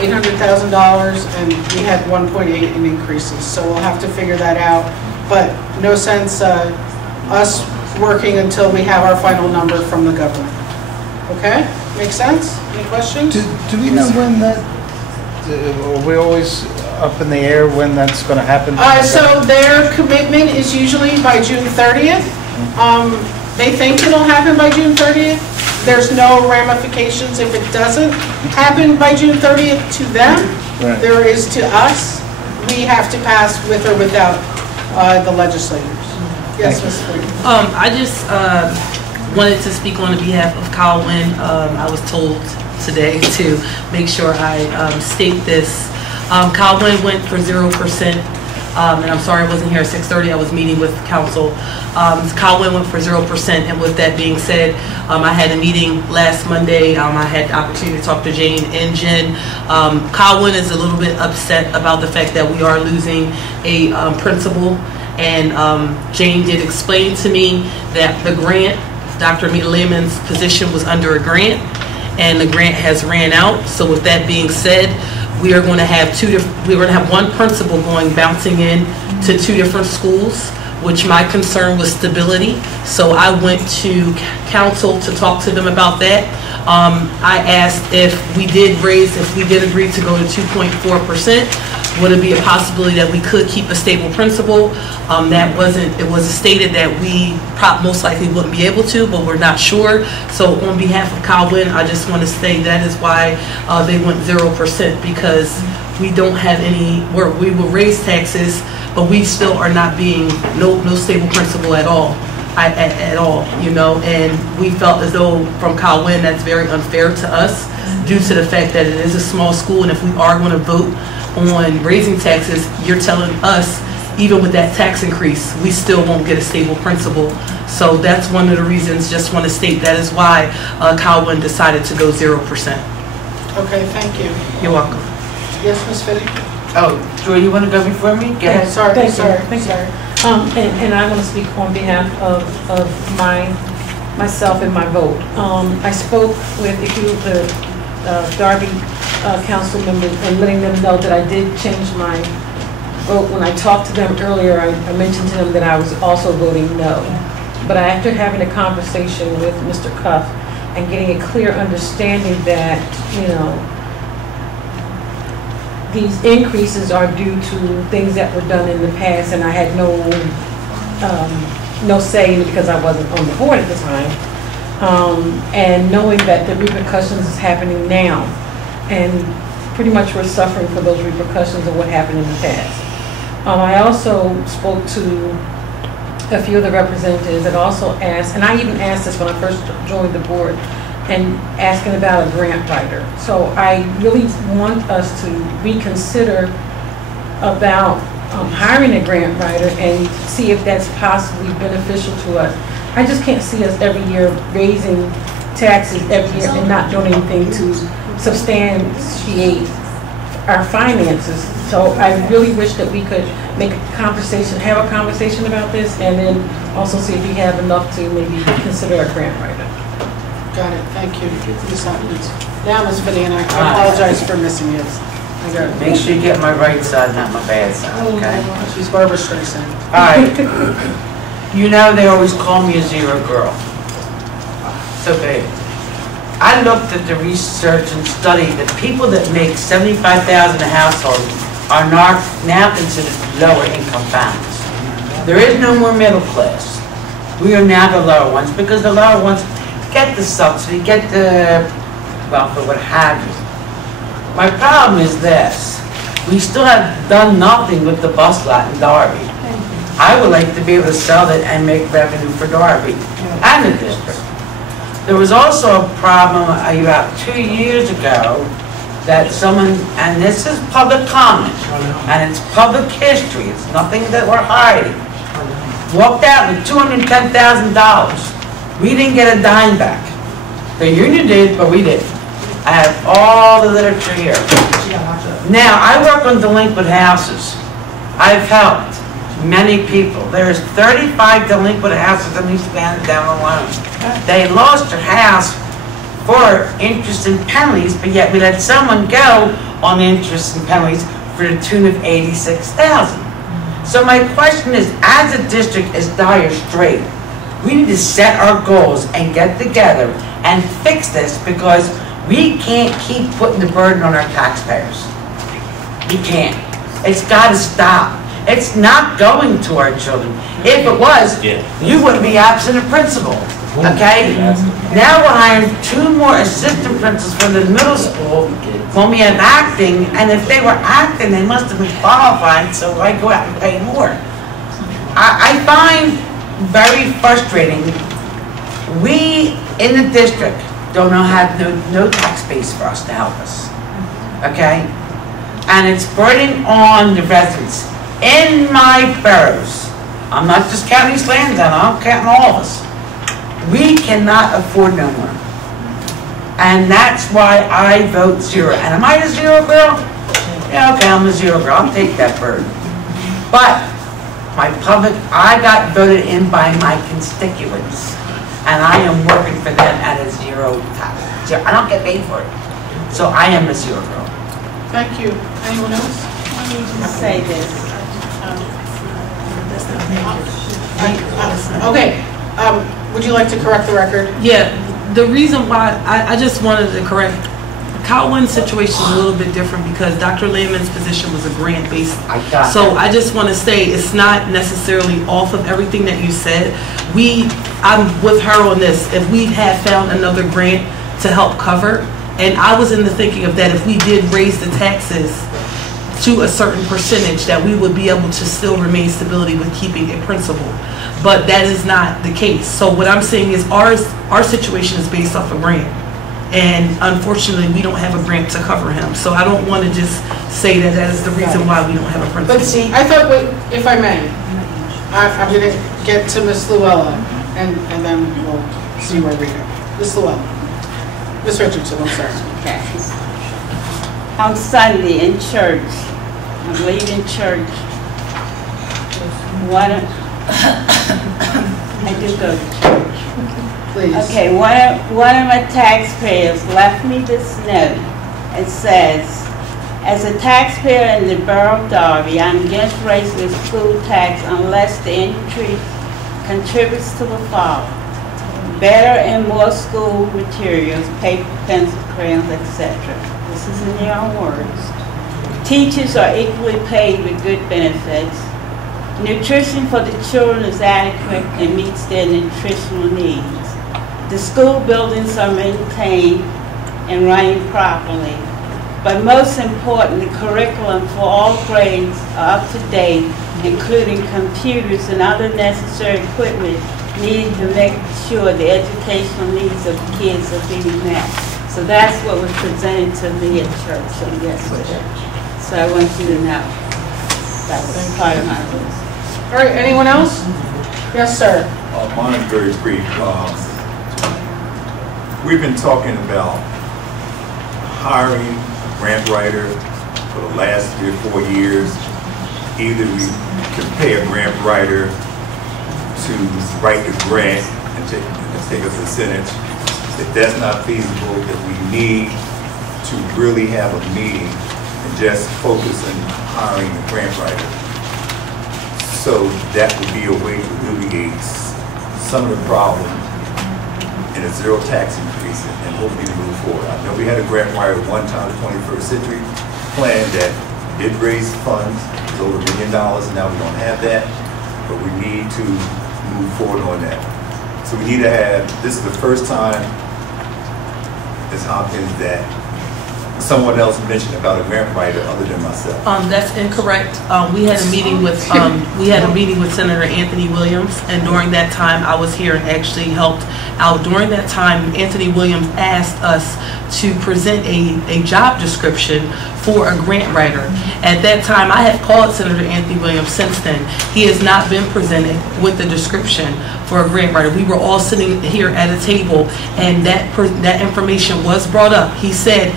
$800,000, and we had 1.8 in increases. So we'll have to figure that out. But no sense us working until we have our final number from the governor. Okay, make sense? Any questions? Do we know when that, are we always up in the air when that's going to happen? So their commitment is usually by June 30th. They think it'll happen by June 30th. There's no ramifications if it doesn't happen by June 30th to them. Right. There is to us. We have to pass with or without the legislators. Yes, Ms. Freeman. I just wanted to speak on behalf of Kyle Wynn. I was told today to make sure I state this. Kyle Wynn went for 0%, and I'm sorry I wasn't here at 6:30. I was meeting with council. Kyle Wynn went for 0%, and with that being said, I had a meeting last Monday. I had the opportunity to talk to Jane and Jen. Kyle Wynn is a little bit upset about the fact that we are losing a principal, and Jane did explain to me that the grant, Dr. Amita Lehman's position was under a grant, and the grant has ran out. So with that being said, we are going to have one principal bouncing in to 2 different schools, which my concern was stability. So I went to council to talk to them about that. I asked if we did agree to go to 2.4%, would it be a possibility that we could keep a stable principal? It was stated that we most likely wouldn't be able to, but we're not sure. So on behalf of Kyle Wynn, I just want to say that is why they went 0%, because we don't have we will raise taxes, but we still are not being no stable principal at all. At all, you know, and we felt as though from Kyle Wynn that's very unfair to us due to the fact that it is a small school, and if we are going to vote on raising taxes, you're telling us even with that tax increase, we still won't get a stable principal. So that's one of the reasons, just want to state that is why Kyle Wynn decided to go 0%. Okay, thank you. You're welcome. Yes, Ms. Fitty? Oh, Joy, you want to go before me? Go ahead. Sorry. And I want to speak on behalf of myself and my vote. I spoke with the Darby council members and letting them know that I did change my vote. When I talked to them earlier, I mentioned to them that I was also voting no. But after having a conversation with Mr. Cuff and getting a clear understanding that, you know, these increases are due to things that were done in the past, and I had no say in it because I wasn't on the board at the time. And knowing that the repercussions is happening now, and pretty much we're suffering for those repercussions of what happened in the past. I also spoke to a few of the representatives and also asked, and I even asked this when I first joined the board, and asking about a grant writer. So I really want us to reconsider about hiring a grant writer and see if that's possibly beneficial to us. I just can't see us every year raising taxes every year and not doing anything to substantiate our finances. So I really wish that we could make a conversation, have a conversation about this, and then also see if we have enough to maybe consider a grant writer. Got it, thank you, Ms. Hopkins. Now, Ms. Finney, and I apologize for missing you. I got it. Make sure you get my right side, not my bad side, okay? She's Barbara Streisand. All right. You know they always call me a zero girl. So bad. I looked at the research and studied that people that make $75,000 a household are now considered lower income families. There is no more middle class. We are now the lower ones because the lower ones get the subsidy, get the welfare, what have you. My problem is this. We still have done nothing with the bus lot in Darby. I would like to be able to sell it and make revenue for Darby and the district. There was also a problem about 2 years ago that someone, and this is public comment, and it's public history, it's nothing that we're hiding, walked out with $210,000. We didn't get a dime back. The union did, but we didn't. I have all the literature here. Now, I work on delinquent houses. I've helped many people. There's 35 delinquent houses in East down alone. They lost their house for interest and penalties, but yet we let someone go on interest and penalties for the tune of $86,000. So my question is, as a district, is dire straight. We need to set our goals and get together and fix this because we can't keep putting the burden on our taxpayers. We can't. It's got to stop. It's not going to our children. If it was, you wouldn't be absent a principal. Okay? Now we're hiring 2 more assistant principals from the middle school when we have acting, and if they were acting, they must have been qualified, so I go out and pay more. I find very frustrating. We in the district don't have no tax base for us to help us. Okay? And it's burning on the residents. In my boroughs, I'm not just counting East Lansdowne, I'm counting all of us. We cannot afford no more. And that's why I vote 0. And am I a 0 girl? Yeah, okay, I'm a 0 girl. I'll take that burden. But my public, I got voted in by my constituents. And I am working for them at a 0 tax. I don't get paid for it. So I am a 0 girl. Thank you. Anyone else? I need to say this. Okay. Would you like to correct the record? Yeah, the reason why, I just wanted to correct, Cowlin's situation is a little bit different because Dr. Lehman's position was a grant-based. So I just want to say it's not necessarily off of everything that you said. I'm with her on this. If we had found another grant to help cover, and I was in the thinking of that if we did raise the taxes to a certain percentage, that we would be able to still remain stability with keeping a principal. But that is not the case. So what I'm saying is our situation is based off a grant. And unfortunately, we don't have a grant to cover him. So I don't want to just say that that is the reason why we don't have a principal. But see, I thought, if I may, I'm going to get to Ms. Llewellyn, and then we'll see where we go. Ms. Llewellyn. Ms. Richardson, I'm sorry. Okay. On Sunday in church, I'm leaving church. I do go to church. Please. Okay, one of my taxpayers left me this note. It says, as a taxpayer in the borough of Darby, I'm against raising the school tax unless the increase contributes to the following: better and more school materials, paper, pencils, crayons, etc. This is in your own words. Teachers are equally paid with good benefits. Nutrition for the children is adequate and meets their nutritional needs. The school buildings are maintained and running properly. But most important, the curriculum for all grades are up to date, including computers and other necessary equipment needed to make sure the educational needs of the kids are being met. So that's what was presented to me at church on yesterday. So I want you to know that was part of my list. All right, anyone else? Yes, sir. Mine is very brief. We've been talking about hiring a grant writer for the last 3 or 4 years. Either we can pay a grant writer to write the grant and take a percentage. If that's not feasible, that we need to really have a meeting and just focus on hiring a grant writer. So that would be a way to alleviate some of the problems and a zero tax increase and hopefully to move forward. I know we had a grant writer at one time, the 21st Century Plan, that did raise funds. It was over $1 million, and now we don't have that. But we need to move forward on that. So we need to have, this is the first time, Ms. Hopkins, that someone else mentioned about a grant writer other than myself. That's incorrect. We had a meeting with Senator Anthony Williams, and during that time I was here and actually helped out. During that time, Anthony Williams asked us to present a job description for a grant writer. At that time, I have called Senator Anthony Williams since then. He has not been presented with the description for a grant writer. We were all sitting here at a table, and that information was brought up. He said,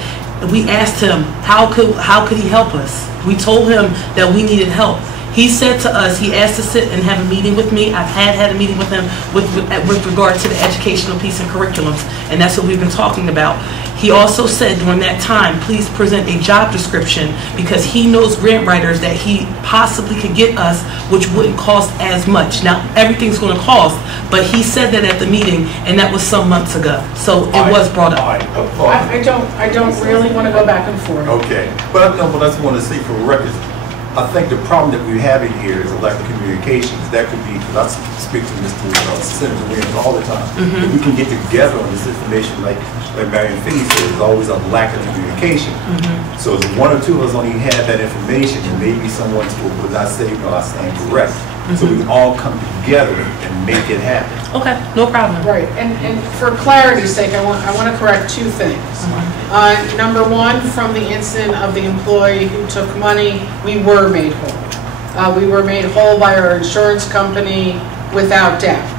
we asked him, how could he help us? We told him that we needed help. He said to us, he asked to sit and have a meeting with me. I've had a meeting with him with regard to the educational piece and curriculums, and that's what we've been talking about. He also said during that time, please present a job description, because he knows grant writers that he possibly could get us, which wouldn't cost as much. Now, everything's going to cost, but he said that at the meeting, and that was some months ago. So it was brought up. I don't really want to go back and forth. Okay, but no, but I just want to say for records, I think the problem that we're having here is a lack of communications. That could be, because I speak to Senator Williams all the time. If we can get together on this information, like Marion Finney said, there's always a lack of communication. So if one or two of us only have that information, and maybe someone will not say, no, I stand correct. So we can all come together and make it happen. Okay, no problem. Right, and for clarity's sake, I want to correct two things. Number one, from the incident of the employee who took money, we were made whole. We were made whole by our insurance company without doubt.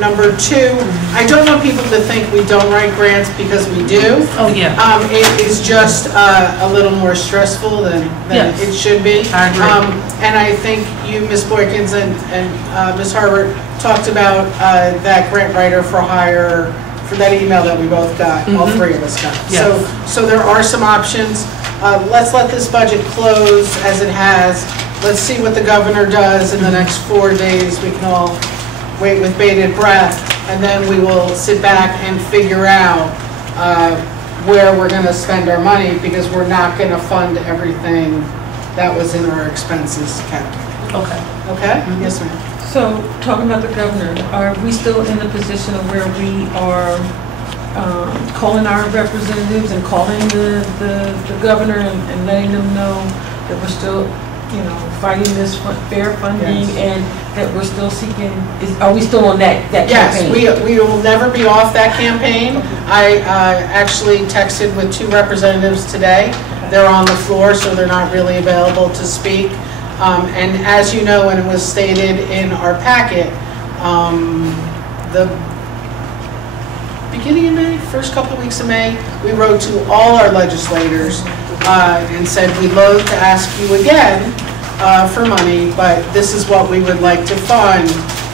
Number two, I don't want people to think we don't write grants, because we do. Oh, yeah. It is just a little more stressful than Yes. it should be. I agree. And I think you, Ms. Boykins, and Ms. Harbert talked about that grant writer for hire, for that email that we both got, all three of us got. Yes. So there are some options. Let's let this budget close as it has. Let's see what the governor does in the next 4 days. We can all wait with bated breath, and then we will sit back and figure out where we're going to spend our money, because we're not going to fund everything that was in our expenses category. Okay. Okay? Yes, ma'am. So, talking about the governor, are we still in the position of where we are calling our representatives and calling the governor and letting them know that we're still, fighting this fair funding, and that we're still seeking, are we still on that campaign? Yes, we will never be off that campaign. I actually texted with 2 representatives today. They're on the floor, so they're not really available to speak. And as you know, and it was stated in our packet, the beginning of May, first couple of weeks of May, we wrote to all our legislators and said, we'd love to ask you again for money, but this is what we would like to fund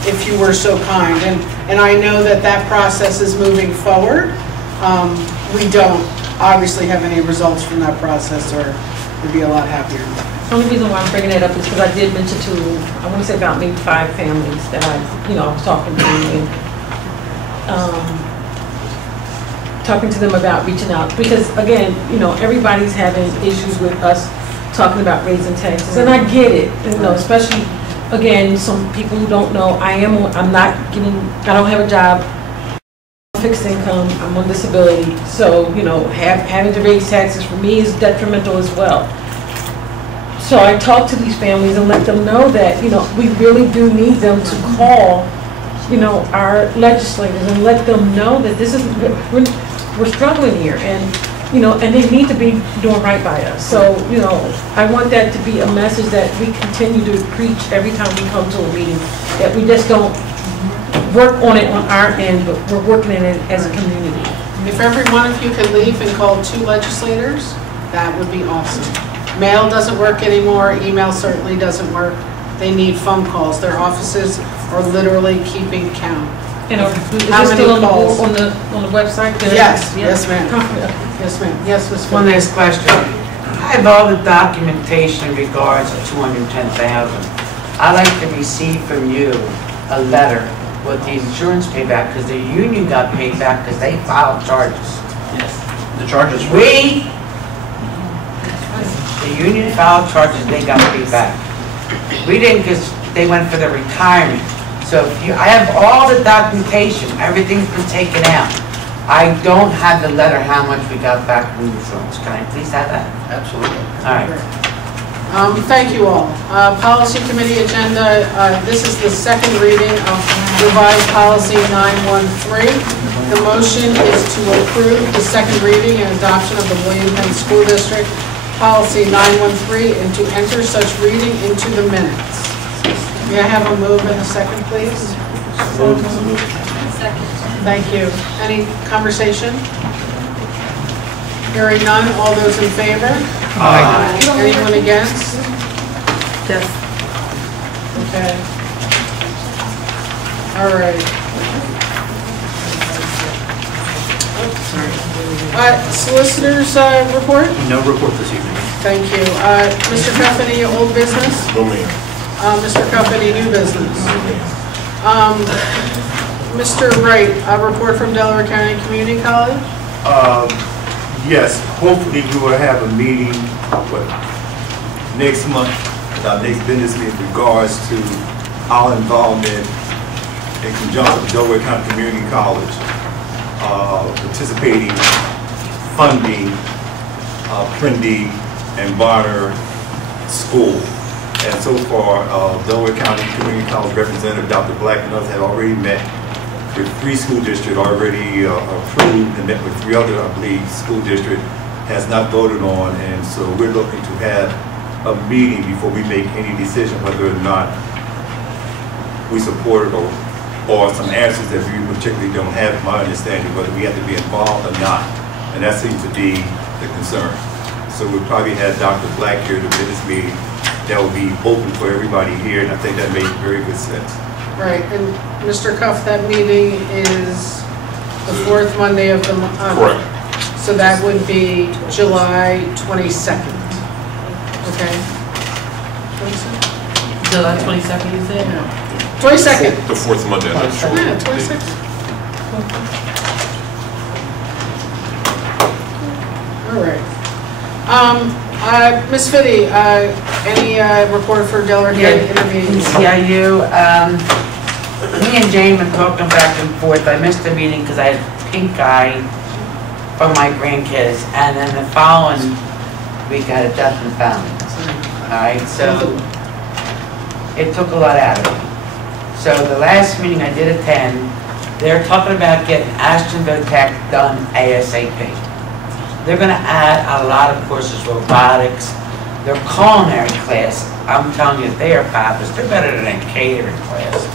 if you were so kind. And I know that process is moving forward. We don't obviously have any results from that process, or we'd be a lot happier. The only reason why I'm bringing that up is because I did mention to, I want to say about maybe 5 families that I was talking to, and talking to them about reaching out, because again, everybody's having issues with us talking about raising taxes, and I get it, especially again, some people who don't know, I don't have a job fixed income, I'm on disability, so, you know, having to raise taxes for me is detrimental as well. So I talk to these families and let them know that, you know, we really do need them to call, you know, our legislators and let them know that this is, we're struggling here, and, you know, and they need to be doing right by us. So, you know, I want that to be a message that we continue to preach every time we come to a meeting, that we just don't work on it on our end, but we're working in it as a community. If every one of you could leave and call 2 legislators, that would be awesome. Mail doesn't work anymore, email certainly doesn't work. They need phone calls. Their offices are literally keeping count. And is How it many still calls? on the website? Yes, yes, ma'am. Yes, ma'am. Yes, Ms. One last question. I have all the documentation in regards to 210,000. I'd like to receive from you a letter with the insurance payback, because the union got paid back because they filed charges. Yes. The charges were... The union filed charges, they got paid back. We didn't, because they went for their retirement. So if you, I have all the documentation, everything's been taken out. I don't have the letter how much we got back from the insurance. Can I please have that? Absolutely. All right. Thank you all. Policy Committee agenda, this is the second reading of revised policy 913. The motion is to approve the second reading and adoption of the William Penn School District Policy 913 and to enter such reading into the minutes. May I have a move and a second, please? Second. Thank you. Any conversation? Hearing none, all those in favor? Aye. Anyone against? Yes. Okay. All right. Solicitors report? No report this evening. Thank you. Mr. Cuff, any old business? No, ma'am. Mr. Cuff, any new business? Mr. Wright, a report from Delaware County Community College? Yes, hopefully we will have a meeting next month, our next business meeting in regards to our involvement in conjunction with Delaware County Community College, participating, funding, Prindy and Bonner School. And so far, Delaware County Community College Representative Dr. Black and others have already met with 3 school districts, already approved, and met with 3 other, I believe, school district has not voted on. And so we're looking to have a meeting before we make any decision whether or not we support it or some answers that we particularly don't have, in my understanding, whether we have to be involved or not. And that seems to be the concern. So we'll probably have Dr. Black here to this meeting that will be open for everybody here, and I think that makes very good sense. Right, and Mr. Cuff, that meeting is the 4th Monday of the month? Correct. So that would be July 22nd. Okay? 22nd? July 22nd, you said? No. 22nd. The 4th Monday. Yeah, 26th. All right. Ms. Fitty, any report for Delaware County interviews? CIU, me and Jane been talking back and forth. I missed the meeting because I had pink eye from my grandkids, and then the following week I had a death in the family. All right, so it took a lot out of me. So the last meeting I did attend, they're talking about getting Ashtonville Tech done ASAP. They're going to add a lot of courses, robotics, their culinary class. I'm telling you, they are fabulous. They're better than a catering class.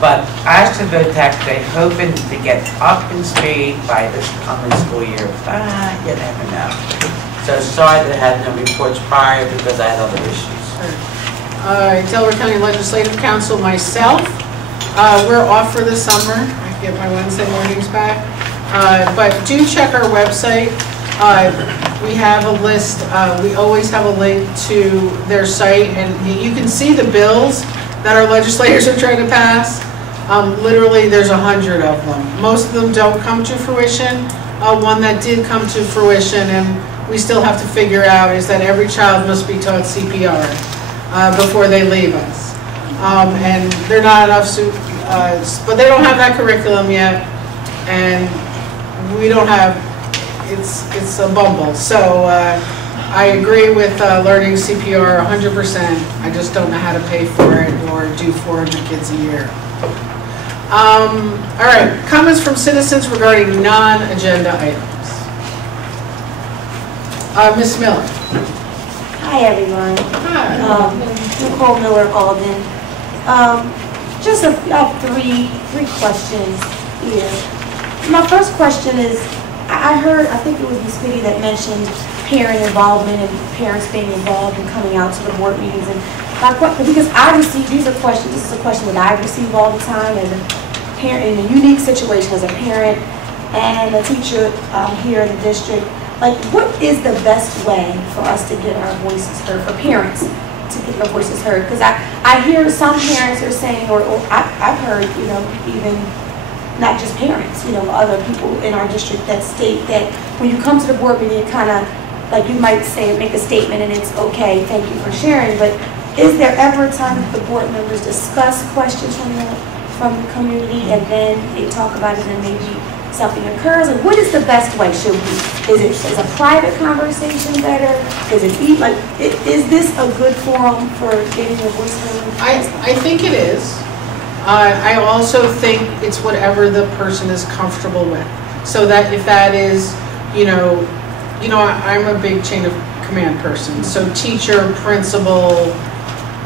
But Ashtonville Tech, they're hoping to get up in speed by this coming school year. You never know. So sorry that I had no reports prior because I had other issues. Delaware County Legislative Council, myself, we're off for the summer. I get my Wednesday mornings back. But do check our website. We have a list, we always have a link to their site, and you can see the bills that our legislators are trying to pass. Literally, there's 100 of them. Most of them don't come to fruition. One that did come to fruition, and we still have to figure out, is that every child must be taught CPR before they leave us. And they're not enough, but they don't have that curriculum yet. and we don't have, it's a bumble. So I agree with learning CPR 100%. I just don't know how to pay for it or do 400 kids a year. All right, comments from citizens regarding non-agenda items. Ms. Miller. Hi, everyone. Hi. Nicole Miller, Alden. Just I have three questions here. My first question is, I heard, I think it was Ms. Biddy that mentioned parent involvement and parents being involved and coming out to the board meetings. And my question, because I receive, this is a question that I receive all the time as a parent, in a unique situation as a parent and a teacher here in the district. Like, what is the best way for us to get our voices heard, for parents to get their voices heard? Because I hear some parents are saying, or I've heard, you know, even not just parents, you know, other people in our district that state that when you come to the board meeting, it kind of, like you might say, make a statement and it's okay, thank you for sharing, but is there ever a time that the board members discuss questions from the community and then they talk about it and maybe something occurs? And what is the best way? Is a private conversation better? Is this a good forum for getting your voice heard? I think it is. I also think it's whatever the person is comfortable with. So that if that is, I'm a big chain of command person. So teacher, principal,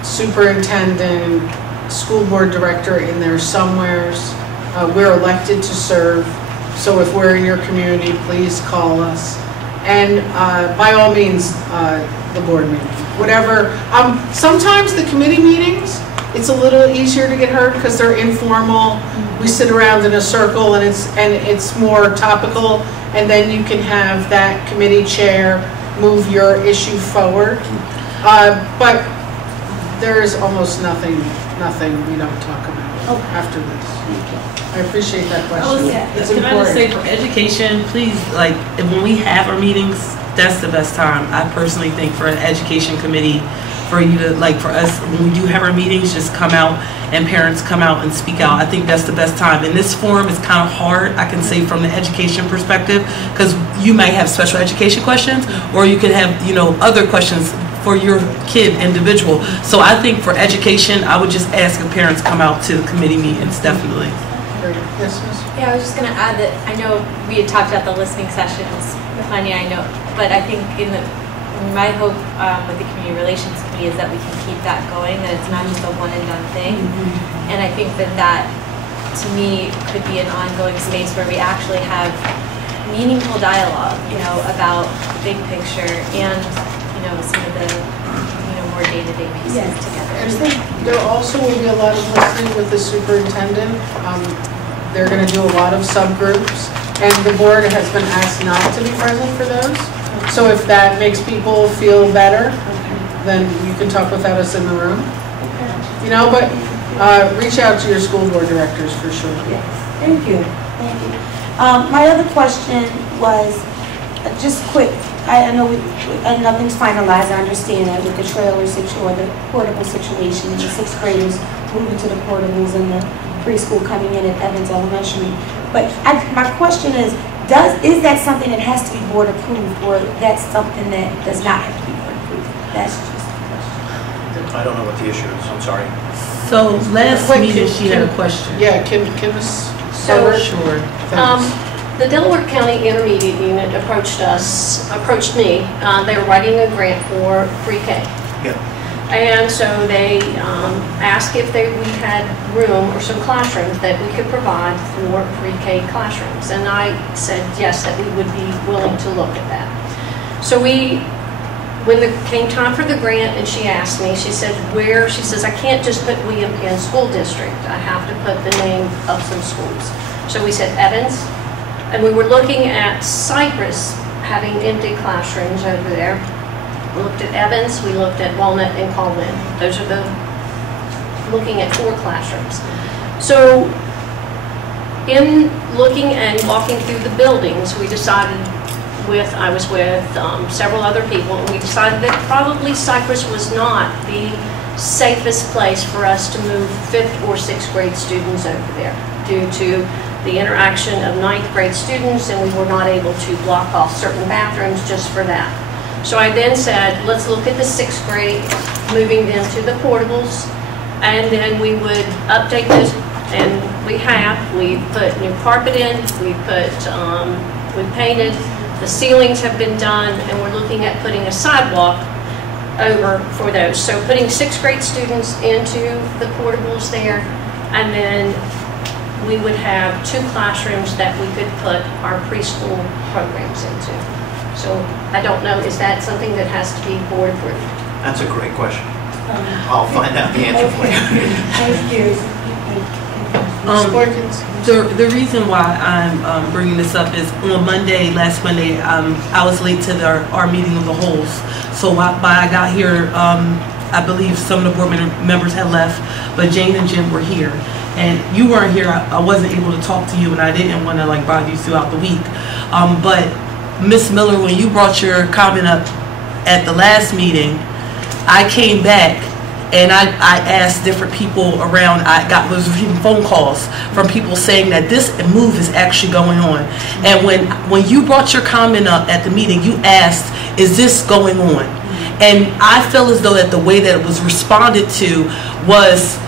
superintendent, school board director in there somewheres. We're elected to serve. So if we're in your community, please call us. And by all means, the board meeting. Whatever. Sometimes the committee meetings, it's a little easier to get heard because they're informal. We sit around in a circle and it's more topical, and then you can have that committee chair move your issue forward. But there is almost nothing we don't talk about after this. I appreciate that question. It's Can I just say, important. for education, please, like, when we have our meetings, that's the best time. I personally think for an education committee, for you to, like, for us, when we do have our meetings, just come out and parents come out and speak out. I think that's the best time. In this forum, it's kind of hard, I can say, from the education perspective, because you might have special education questions, or you could have, other questions for your kid individual. So I think for education, I would just ask if parents come out to the committee meetings, definitely. Yes, Ms. Yeah, I was just going to add that I know we had talked about the listening sessions with Anya, I know, but I think my hope with the Community Relations Committee is that we can keep that going, that it's not just a one and done thing. And I think that to me could be an ongoing space where we actually have meaningful dialogue, about the big picture and, some of the, more day-to-day pieces together. And there also will be a lot of listening with the superintendent. They're going to do a lot of subgroups, and the board has been asked not to be present for those. So if that makes people feel better, then you can talk without us in the room. But reach out to your school board directors for sure. Yes, thank you. Thank you. My other question was just quick. I know nothing's finalized, I understand that, with the trailer situation or the portable situation, and the sixth graders moving to the portables and the preschool coming in at Evans Elementary. But my question is that something that has to be board approved, or that's something that does not have to be board approved? That's just the question. I don't know what the issue is, I'm sorry. So last meeting, she had a question. Yeah, can Ms. So, Sure. the Delaware County Intermediate Unit approached me. They were writing a grant for pre-K. Yeah. And so they asked if we had room or some classrooms that we could provide for pre-K classrooms. And I said yes, that we would be willing to look at that. So when it came time for the grant and she asked me, she said, where? She says, I can't just put William Penn School District. I have to put the name of some schools. So we said Evans. And we were looking at Cypress having empty classrooms over there. We looked at Evans, we looked at Walnut and Coleman. Those are looking at 4 classrooms. So in looking and walking through the buildings, we decided I was with several other people, and we decided that probably Cypress was not the safest place for us to move 5th or 6th grade students over there due to the interaction of 9th grade students, and we were not able to block off certain bathrooms just for that. So I then said, let's look at the 6th grade, moving them to the portables, and then we would update those, and we put new carpet in, we painted, the ceilings have been done, and we're looking at putting a sidewalk over for those. So putting 6th grade students into the portables there, and then we would have 2 classrooms that we could put our preschool programs into. So I don't know, is that something that has to be board approved? That's a great question. I'll find out the answer for you. Thank you. The reason why I'm bringing this up is on last Monday, I was late to our meeting of the holes. So by I got here, I believe some of the board members had left, but Jane and Jim were here. And you weren't here, I wasn't able to talk to you, and I didn't want to like bother you throughout the week. But Ms. Miller, when you brought your comment up at the last meeting, I came back and I asked different people around. Was receiving phone calls from people saying that this move is actually going on. And when you brought your comment up at the meeting, you asked, is this going on? And I feel as though that the way that it was responded to was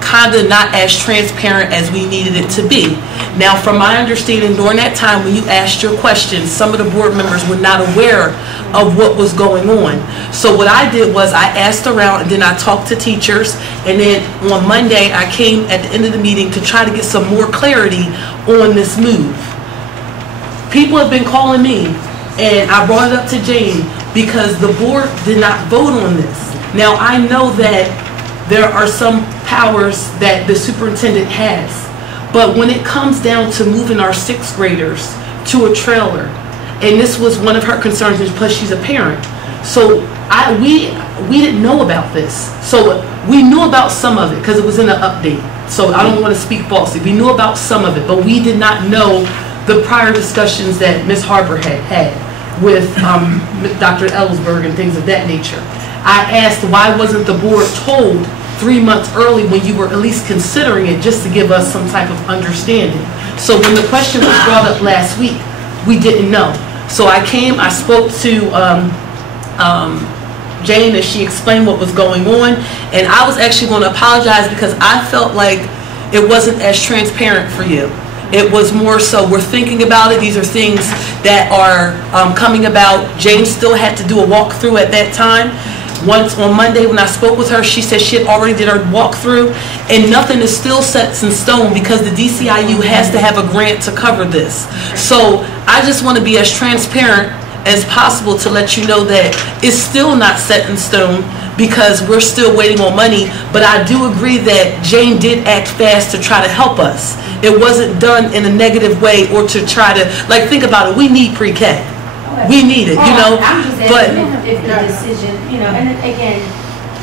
kind of not as transparent as we needed it to be. Now, from my understanding, during that time when you asked your questions, some of the board members were not aware of what was going on. So what I did was I asked around, and then I talked to teachers, and then on Monday I came at the end of the meeting to try to get some more clarity on this move. People have been calling me, and I brought it up to Jane because the board did not vote on this. Now, I know that there are some powers that the superintendent has, but when it comes down to moving our 6th graders to a trailer, and this was one of her concerns, plus she's a parent, so we didn't know about this. So we knew about some of it because it was in the update, so I don't want to speak falsely. We knew about some of it, but we did not know the prior discussions that Ms. Harper had with Dr. Ellsberg and things of that nature. I asked, why wasn't the board told 3 months early when you were at least considering it, just to give us some type of understanding? So when the question was brought up last week, we didn't know. So I came, I spoke to Jane, and she explained what was going on, and I was actually going to apologize because I felt like it wasn't as transparent for you. It was more so, we're thinking about it, these are things that are coming about. Jane still had to do a walkthrough at that time. Once on Monday when I spoke with her, she said she had already did her walkthrough, and nothing is still set in stone because the DCIU has to have a grant to cover this. So I just want to be as transparent as possible to let you know that it's still not set in stone because we're still waiting on money. But I do agree that Jane did act fast to try to help us. It wasn't done in a negative way or to try to, like, think about it, we need pre-K. We need it, you know. I'm just asking if the decision, you know, and again,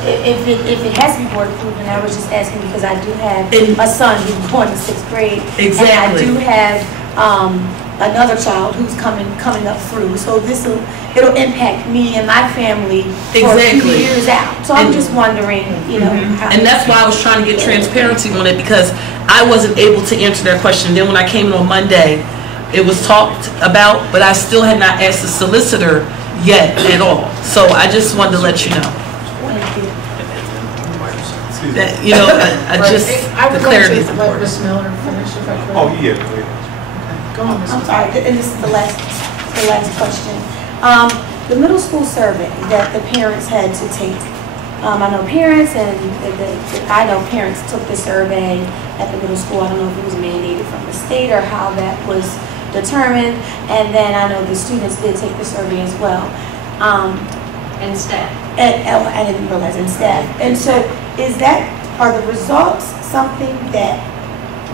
if it has to be board approved, and I was just asking because I do have a son who's going to 6th grade. Exactly. And I do have another child who's coming up through. So it'll impact me and my family for a few years out. So I'm just wondering, you know. And that's why I was trying to get transparency on it, because I wasn't able to answer that question. Then when I came in on Monday, it was talked about, but I still had not asked the solicitor yet at all. So I just wanted to let you know. That, you know, I just, the clarity is important. I would like to let Ms. Miller finish if I could. Oh, yeah, go ahead. Go on, Ms. I'm sorry, and this is the last question. The middle school survey that the parents had to take. I know parents I know parents took the survey at the middle school. I don't know if it was mandated from the state or how that was determined. And then I know the students did take the survey as well. And staff. I didn't realize, and staff. And so are the results something that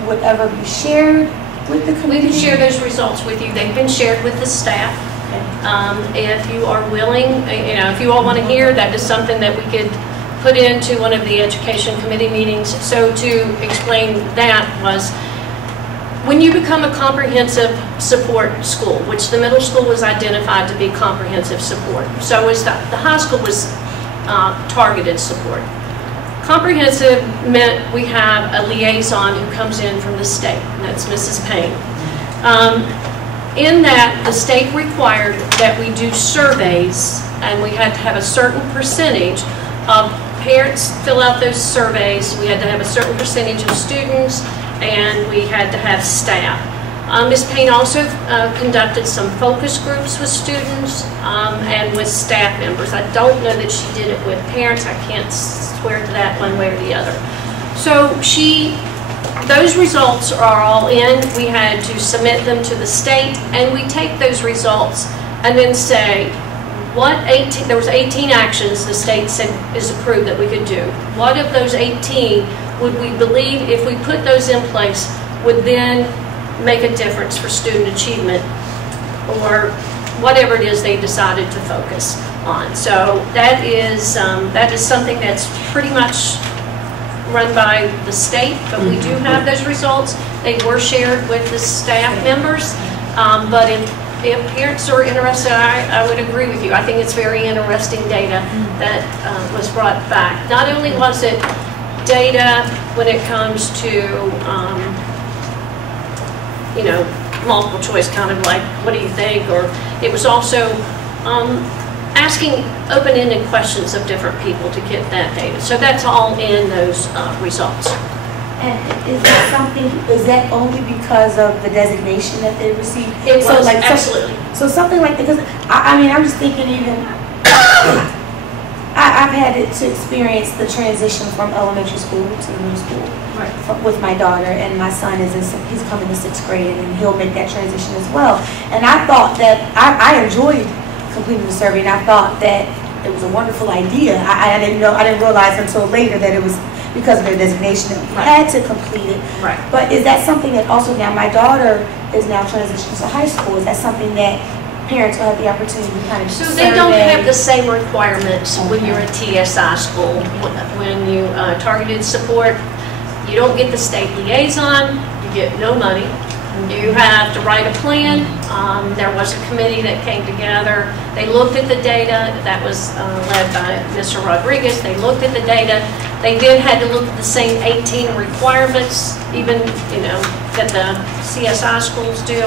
would ever be shared with the community? We can share those results with you. They've been shared with the staff. If you are willing, you know, if you all want to hear, that is something that we could put into one of the education committee meetings. So to explain that was, when you become a comprehensive support school, which the middle school was identified to be comprehensive support, so is the high school was targeted support. Comprehensive meant we have a liaison who comes in from the state, and that's Mrs. Penn. In that, the state required that we do surveys, and we had to have a certain percentage of parents fill out those surveys. We had to have a certain percentage of students, and we had to have staff. Ms. Payne also conducted some focus groups with students and with staff members. I don't know that she did it with parents. I can't swear to that one way or the other. So those results are all in. We had to submit them to the state, and we take those results and then say, there was 18 actions the state said is approved that we could do. What of those 18 would we believe, if we put those in place, would then make a difference for student achievement, or whatever it is they decided to focus on. So that is something that's pretty much run by the state, but we do have those results. They were shared with the staff members, but if parents are interested, I would agree with you. I think it's very interesting data that was brought back. Not only was it data when it comes to multiple choice, kind of like, what do you think? Or it was also asking open-ended questions of different people to get that data. So that's all in those results. And is that only because of the designation that they received? It was, absolutely. So something like that, because I mean, I'm just thinking even, I've had to experience the transition from elementary school to middle school with my daughter, and my son he's coming to 6th grade, and he'll make that transition as well. And I thought that, I enjoyed completing the survey, and I thought that it was a wonderful idea. I didn't realize until later that it was because of their designation that we had to complete it. Right. But is that something that also, now my daughter is now transitioning to high school, is that something that parents will have the opportunity to kind of So they don't have the same requirements when you're a TSI school. When you targeted support, you don't get the state liaison, you get no money. You have to write a plan. There was a committee that came together. They looked at the data. That was led by Mr. Rodriguez. They looked at the data. They then had to look at the same 18 requirements, even that the CSI schools do.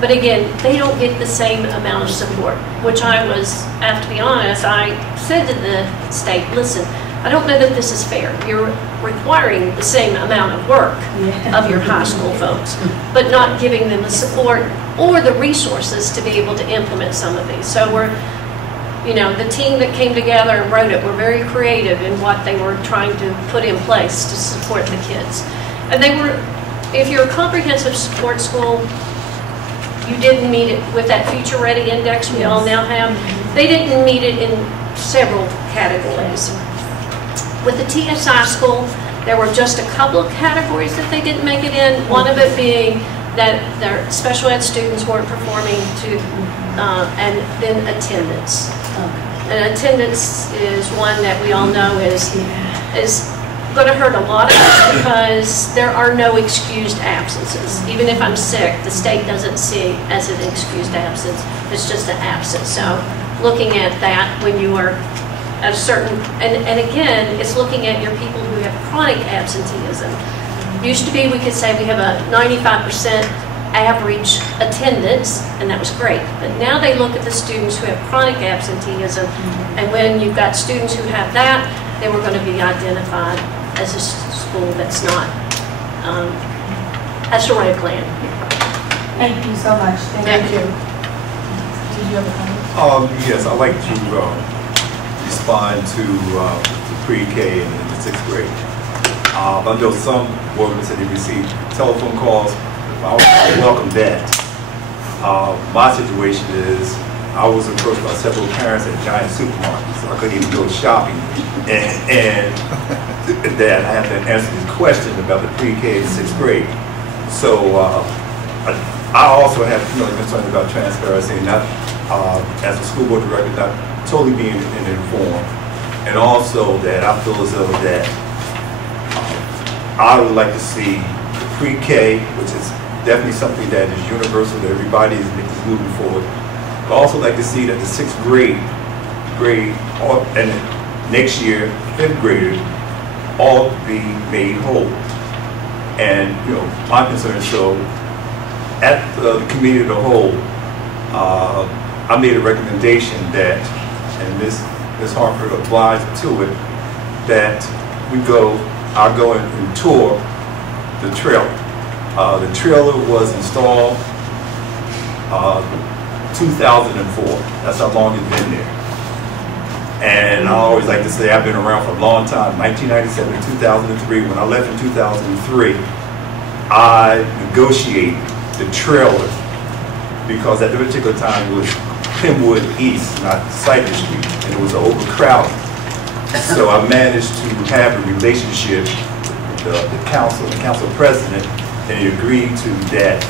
But again, they don't get the same amount of support, which I have to be honest, I said to the state, listen, I don't know that this is fair. You're requiring the same amount of work of your high school folks, but not giving them the support or the resources to be able to implement some of these. So the team that came together and wrote it were very creative in what they were trying to put in place to support the kids. And if you're a comprehensive support school, you didn't meet it with that Future Ready Index we all now have. They didn't meet it in several categories. With the TSI school, there were just a couple of categories that they didn't make it in. One of it being that their special ed students weren't performing and then attendance. And attendance is one that we all know is going to hurt a lot of us because there are no excused absences. Even if I'm sick, the state doesn't see as an excused absence. It's just an absence. So looking at that when you are at a certain, and again, it's looking at your people who have chronic absenteeism. Used to be we could say we have a 95% average attendance, and that was great. But now they look at the students who have chronic absenteeism, and when you've got students who have that, they were going to be identified as a school that's not, that's the right plan. Thank you so much. Thank you. Did you have a comment? Yes, I'd like to respond to the pre-K and the 6th grade. I know some board members said they received telephone calls. I welcome that. My situation is I was approached by several parents at giant supermarkets, so I couldn't even go shopping, and that I have to answer this question about the pre-K and 6th grade. So I also have concerns about transparency, not as a school board director, not totally being informed, and also that I feel as though that I would like to see the pre-K, which is definitely something that is universal, that everybody is moving forward. I also like to see that the 6th grade, and next year, 5th graders all be made whole. And, you know, my concern, so at the committee of the whole, I made a recommendation that, and Ms. Harper obliged to it, that I'll go and tour the trailer. The trailer was installed 2004. That's how long it's been there. And I always like to say I've been around for a long time. 1997 to 2003. When I left in 2003, I negotiated the trailer because at that particular time it was Penwood East, not Cypress Street, and it was overcrowded. So I managed to have a relationship with the council president, and he agreed to that.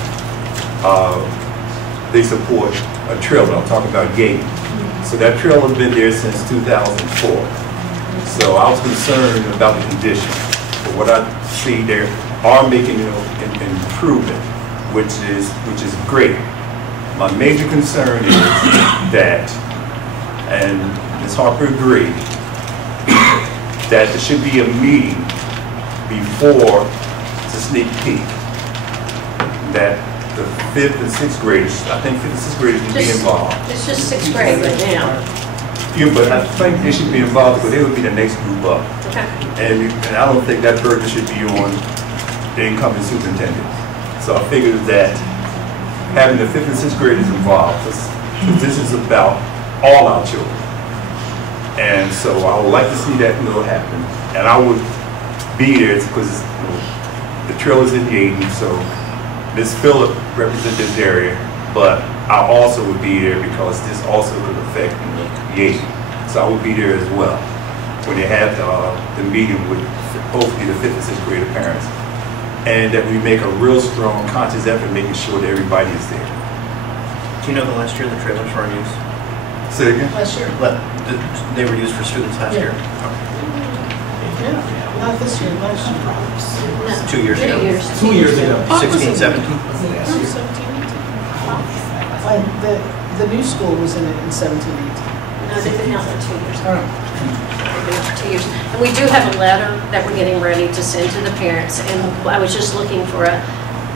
They support a trailer. I'm talking about Gate. So that trailer has been there since 2004. So I was concerned about the condition. But what I see, they are making an improvement, which is great. My major concern is that, and Ms. Harper agreed, that there should be a meeting before the sneak peek. That the 5th and 6th graders, I think 5th and 6th graders should be involved. It's just 6th grade right now. Yeah, but I think they should be involved because they would be the next group up. Okay. And I don't think that burden should be on the incoming superintendent. So I figured that having the 5th and 6th graders involved, because this is about all our children. And so I would like to see that happen. And I would be there because the trail is in the 80s, so Ms. Phillip represents this area, but I also would be there because this also could affect the 80s. So I would be there as well when they have the meeting with hopefully the 5th and 6th grade parents. And that we make a real strong conscious effort making sure that everybody is there. Do you know the last year the trailers were used? Say again? Last year. They were used for students last year? Yeah, not this year, last year. No. 2 years ago. 2 years ago. 16, 17. The new school was in it in 17, 18. No, they've been out for 2 years. All right. They've been out for 2 years. And we do have a letter that we're getting ready to send to the parents. And I was just looking for a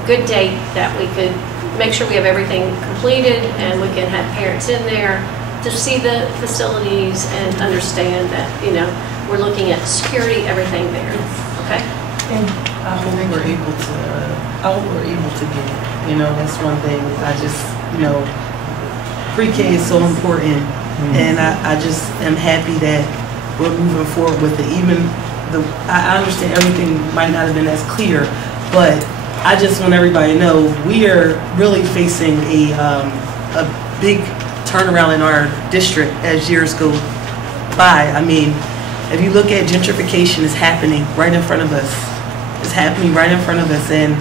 good date that we could make sure we have everything completed and we can have parents in there to see the facilities and understand that, we're looking at security, everything there. Okay? And I hope we're able to get it. That's one thing. I just, pre-K is so important. And I just am happy that we're moving forward with it. Even I understand everything might not have been as clear, but I just want everybody to know we are really facing a big turnaround in our district as years go by. I mean, if you look at gentrification, is happening right in front of us. It's happening right in front of us, and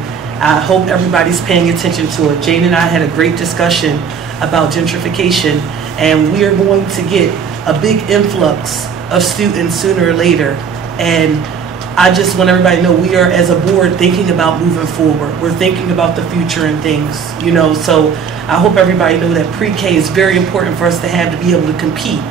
I hope everybody's paying attention to it. Jane and I had a great discussion about gentrification, and we are going to get a big influx of students sooner or later. And I just want everybody to know we are, as a board, thinking about moving forward. We're thinking about the future and things, So I hope everybody know that pre-K is very important for us to have to be able to compete.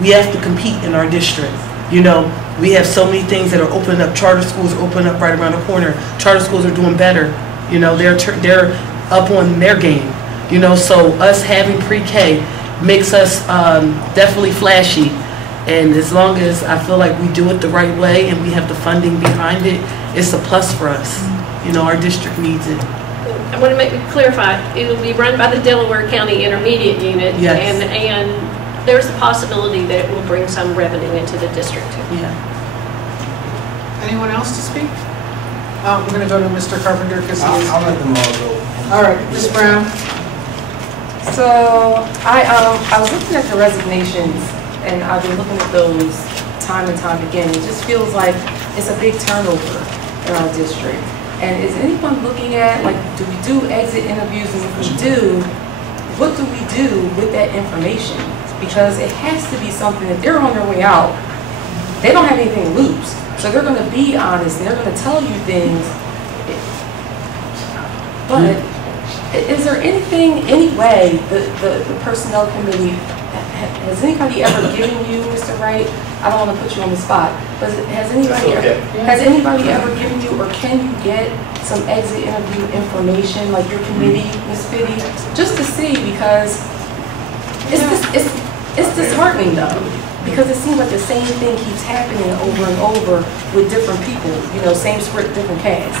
We have to compete in our district. We have so many things that are opening up. Charter schools are opening up right around the corner. Charter schools are doing better. They're up on their game. So us having pre-K makes us definitely flashy. And as long as I feel like we do it the right way and we have the funding behind it, it's a plus for us. Our district needs it. I want to clarify, it will be run by the Delaware County Intermediate Unit. Yes. And there's a possibility that it will bring some revenue into the district too. Yeah. Anyone else to speak? We're going to go to Mr. Carpenter because he's... I'll let them all go. All right, Ms. Brown. So I was looking at the resignations, and I've been looking at those time and time again. It just feels like it's a big turnover in our district. And is anyone looking at, do we do exit interviews? And if we do, what do we do with that information? Because it has to be something that they're on their way out. They don't have anything to lose. So they're going to be honest, and they're going to tell you things. But is there anything, any way the personnel committee has anybody ever given you, Mr. Wright, I don't want to put you on the spot, but has anybody ever given you, or can you get some exit interview information, like your committee, Ms. Fitty, just to see, because it's disheartening though, because it seems like the same thing keeps happening over and over with different people, you know, same script, different cast.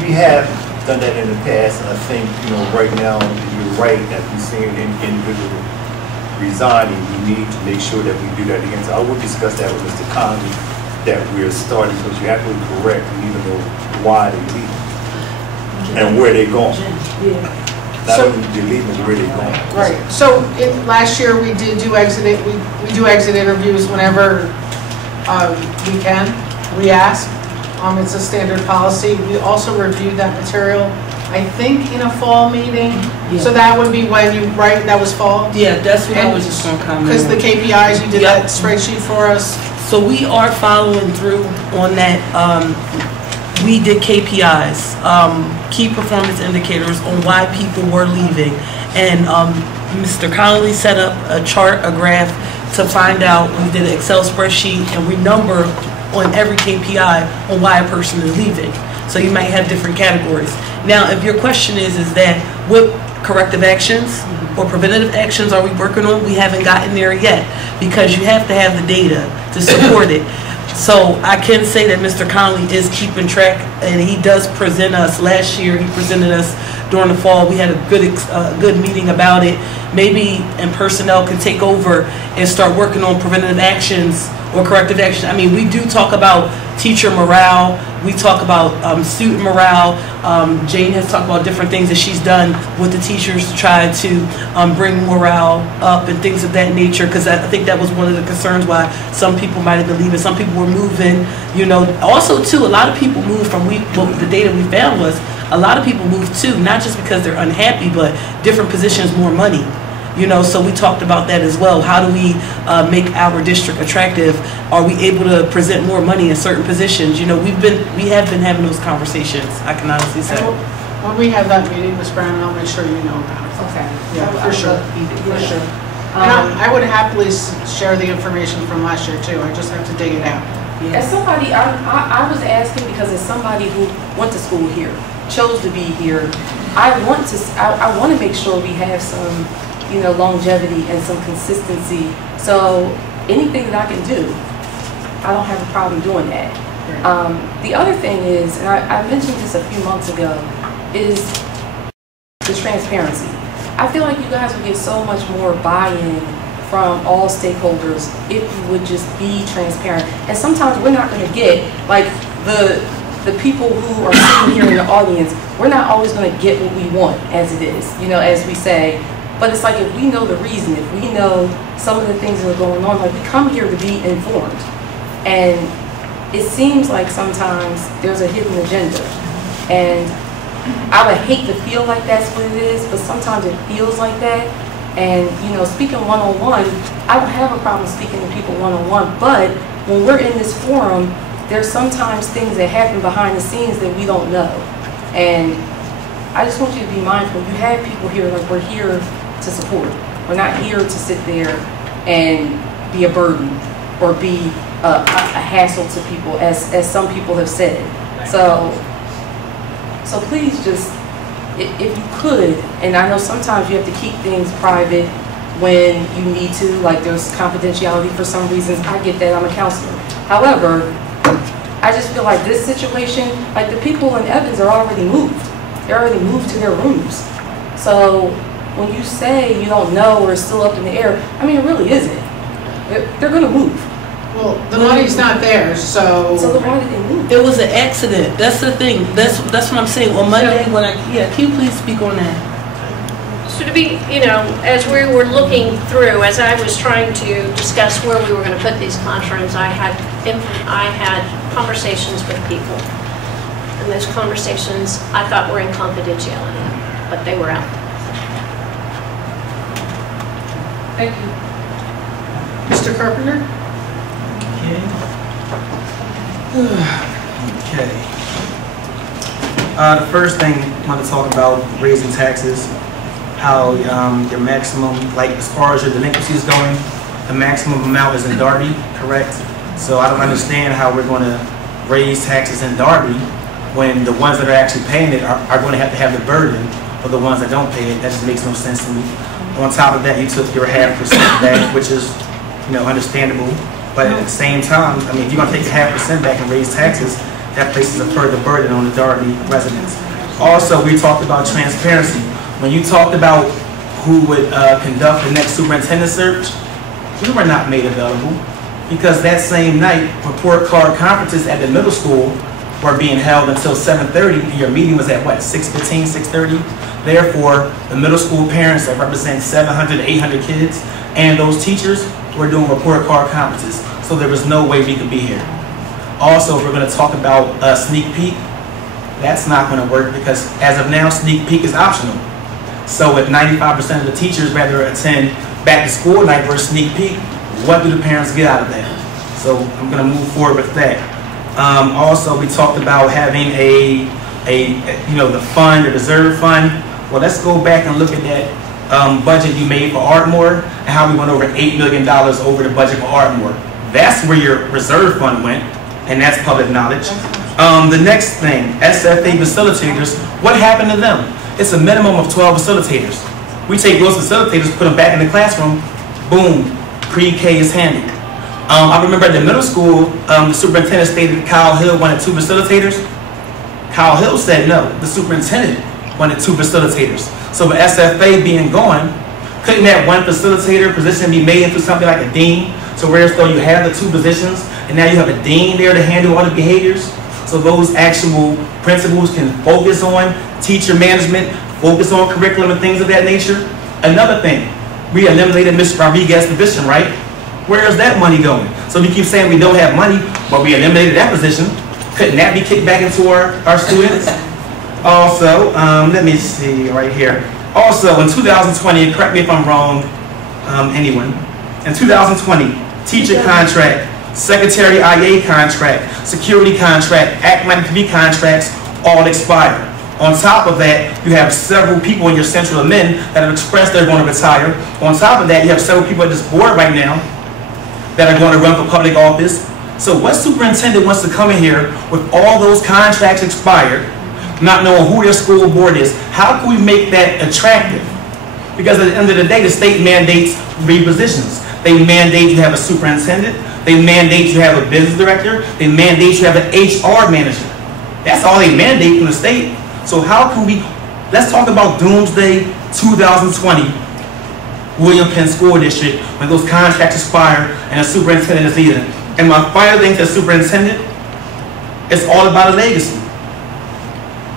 We have done that in the past, and I think, you know, right now, you're right, that we're seeing an individual resigning, we need to make sure that we do that again. So I would discuss that with Mr. Conley, that we're starting, because you're absolutely correct, we need to know why they leave and where they're going. Not only they're leaving, where they're going. Right. So last year we did do exit. We do exit interviews whenever we can. We ask. It's a standard policy. We also reviewed that material, I think, in a fall meeting. Yeah. So that would be when you, right, that was fall? Yeah, that's what I was just going to comment on. Because the KPIs, you did that spreadsheet for us. So we are following through on that. We did KPIs, key performance indicators on why people were leaving. And Mr. Connolly set up a chart, a graph to find out. We did an Excel spreadsheet and we number on every KPI on why a person is leaving. So you might have different categories. Now, if your question is that what corrective actions or preventative actions are we working on? We haven't gotten there yet, because you have to have the data to support it. So I can say that Mr. Conley is keeping track, and he does present us. Last year, he presented us during the fall. We had a good meeting about it. Maybe and personnel can take over and start working on preventative actions or corrective action. I mean, we do talk about teacher morale. We talk about student morale. Jane has talked about different things that she's done with the teachers to try to bring morale up and things of that nature, because I think that was one of the concerns why some people might have been leaving. Some people were moving, you know. Also, too, a lot of people moved from, the data we found was a lot of people moved, too, not just because they're unhappy, but different positions, more money. You know, so we talked about that as well. How do we make our district attractive? Are we able to present more money in certain positions? You know, we have been having those conversations, I can honestly say. When we have that meeting, Ms. Brown, I'll make sure you know about it. Okay. Yeah, for sure. For sure. And I would happily share the information from last year too. I just have to dig it out. As somebody, I was asking because as somebody who went to school here, chose to be here, I want to make sure we have some, you know, longevity and some consistency. So anything that I can do, I don't have a problem doing that. The other thing is, and I mentioned this a few months ago, is the transparency. I feel like you guys would get so much more buy-in from all stakeholders if you would just be transparent. And sometimes we're not going to get, like, the people who are sitting here in the audience, we're not always going to get what we want as it is, you know, as we say. But it's like, if we know the reason, if we know some of the things that are going on, like, we come here to be informed. And it seems like sometimes there's a hidden agenda. And I would hate to feel like that's what it is, but sometimes it feels like that. And, you know, speaking one-on-one, I don't have a problem speaking to people one-on-one, but when we're in this forum, there's sometimes things that happen behind the scenes that we don't know. And I just want you to be mindful. You have people here, like, we're here to support. We're not here to sit there and be a burden or be a hassle to people, as some people have said. So please just, if you could, and I know sometimes you have to keep things private when you need to, like there's confidentiality for some reasons. I get that, I'm a counselor. However, I just feel like this situation, like the people in Evans are already moved. They're already moved to their rooms. So when you say you don't know or it's still up in the air, I mean, it really isn't. They're going to move. Well, the money's not there, so. So why did they move? It was an accident. That's the thing. That's what I'm saying. On Monday, can you please speak on that? So to be, you know, as we were looking through, as I was trying to discuss where we were going to put these classrooms, I had conversations with people. And those conversations I thought were in confidentiality, but they were out. Thank you. Mr. Carpenter? Okay. The first thing I want to talk about, raising taxes. how your maximum, like as far as your delinquency is going, the maximum amount is in Darby, correct? So I don't understand how we're going to raise taxes in Darby when the ones that are actually paying it are going to have the burden of the ones that don't pay it. That just makes no sense to me. On top of that, you took your 0.5% back, which is, understandable. But at the same time, I mean, if you're going to take the 0.5% back and raise taxes, that places a further burden on the Darby residents. Also, we talked about transparency. When you talked about who would conduct the next superintendent search, we were not made available because that same night, report card conferences at the middle school were being held until 7:30. And your meeting was at what, 6:15, 6:30? Therefore, the middle school parents that represent 700 to 800 kids and those teachers were doing report card conferences. So there was no way we could be here. Also, if we're going to talk about a sneak peek, that's not going to work because as of now, sneak peek is optional. So if 95% of the teachers rather attend back to school night versus sneak peek, what do the parents get out of that? So I'm going to move forward with that. Also, we talked about having the fund, the reserve fund. Well, let's go back and look at that budget you made for Ardmore and how we went over $8 million over the budget for Ardmore. That's where your reserve fund went, and that's public knowledge. The next thing, SFA facilitators, what happened to them? It's a minimum of 12 facilitators. We take those facilitators, put them back in the classroom, boom, pre-K is handled. I remember at the middle school, the superintendent stated Kyle Hill wanted 2 facilitators. Kyle Hill said no, the superintendent wanted 2 facilitators. So with SFA being gone, couldn't that 1 facilitator position be made into something like a dean? So whereas though you have the 2 positions, and now you have a dean there to handle all the behaviors, so those actual principals can focus on teacher management, focus on curriculum and things of that nature. Another thing, we eliminated Ms. Rodriguez's position, right? Where is that money going? So we keep saying we don't have money, but we eliminated that position. Couldn't that be kicked back into our students? Also, let me see right here. Also, in 2020, correct me if I'm wrong, anyone, in 2020, teacher contract, secretary IA contract, security contract, Act 93 contracts all expire. On top of that, you have several people in your Central Admin that have expressed they're going to retire. On top of that, you have several people at this board right now that are going to run for public office. So what superintendent wants to come in here with all those contracts expired, not knowing who their school board is? How can we make that attractive? Because at the end of the day, the state mandates repositions. They mandate you have a superintendent. They mandate you have a business director. They mandate you have an HR manager. That's all they mandate from the state. So how can we, let's talk about Doomsday 2020, William Penn School District, when those contracts expire and a superintendent is leaving. And my final thing to the superintendent, it's all about a legacy.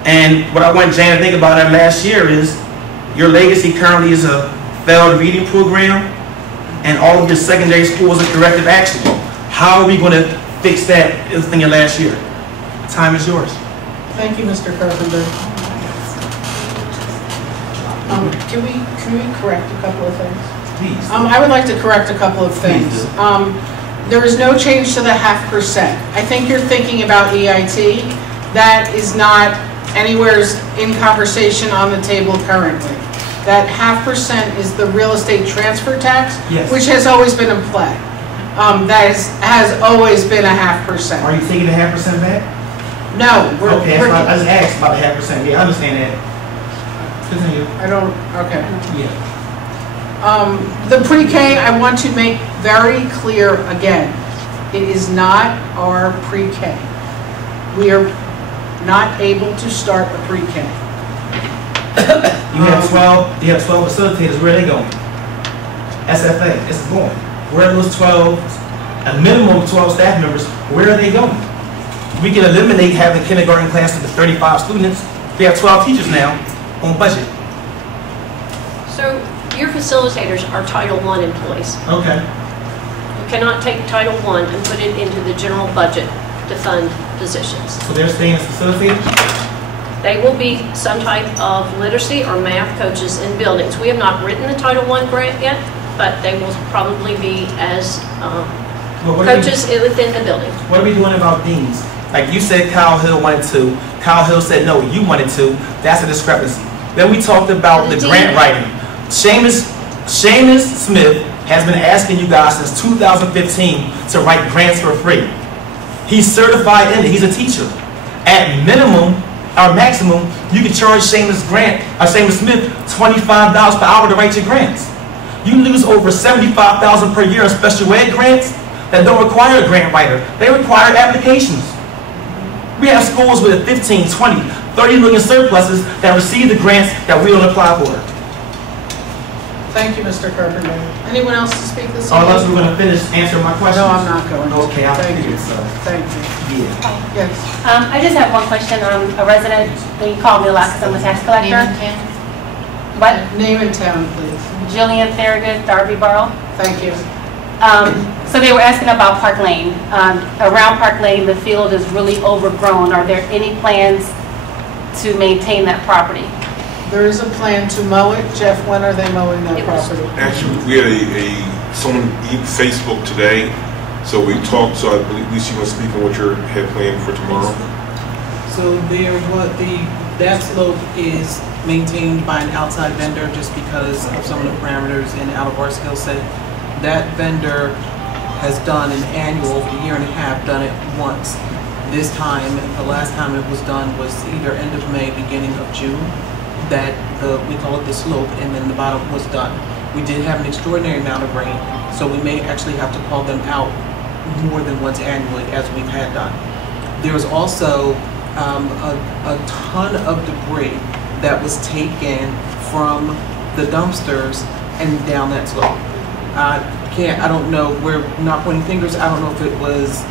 And what I want Jane to think about that last year is, your legacy currently is a failed reading program, and all of your secondary schools are corrective action. How are we going to fix that in your last year? Time is yours. Thank you, Mr. Carpenter. Can we correct a couple of things? Please. I would like to correct a couple of things. There is no change to the 0.5%. I think you're thinking about EIT. That is not anywhere in conversation on the table currently. That 0.5% is the real estate transfer tax, yes, which has always been in play. That has always been a 0.5%. Are you taking the 0.5% back? No. Okay, I just asked about the 0.5%. Yeah, I understand that. Continue. I don't, okay. Yeah. The pre-K, I want to make very clear again, it is not our pre-K. We are not able to start a pre-K. You have 12 facilitators, where are they going? SFA, it's going. Where are those 12, a minimum of 12 staff members, where are they going? We can eliminate having kindergarten class with 35 students. We have 12 teachers now on budget. So your facilitators are Title I employees. Okay. You cannot take Title I and put it into the general budget to fund positions. So they're staying as facilitators? They will be some type of literacy or math coaches in buildings. We have not written the Title I grant yet, but they will probably be as coaches within the building. What are we doing about deans? Like you said Kyle Hill wanted to, Kyle Hill said no, you wanted to, that's a discrepancy. Then we talked about the grant writing. Seamus Smith has been asking you guys since 2015 to write grants for free. He's certified in it. He's a teacher. At minimum or maximum, you can charge Seamus Smith $25 per hour to write your grants. You lose over $75,000 per year in special ed grants that don't require a grant writer. They require applications. We have schools with 15, 20, 30 million surpluses that receive the grants that we don't apply for. Thank you, Mr. Carpenter. Anyone else to speak this evening? Unless we're going to finish answering my questions. No, I'm not going. Okay, I'll Thank figure you. so. Thank you. Yeah. Yes. I just have one question. A resident, you call me a lot because I'm a tax collector. Name and town. What? Name and town, please. Jillian Thorogood, Darby Borough. Thank you. So they were asking about Park Lane. Around Park Lane, the field is really overgrown. Are there any plans to maintain that property? There is a plan to mow it. Jeff, when are they mowing that property? Actually, we had someone eat Facebook today, so we talked, so I believe you want to speak on what you had planned for tomorrow. So that slope is maintained by an outside vendor just because of some of the parameters and out of our skill set. That vendor has done an annual, a year and a half, done it once. This time, the last time it was done was either end of May, beginning of June, that we call it the slope, and then the bottom was done. We did have an extraordinary amount of rain, so we may actually have to call them out more than once annually, as we've had done. There was also a ton of debris that was taken from the dumpsters and down that slope. I don't know, we're not pointing fingers, I don't know if it was,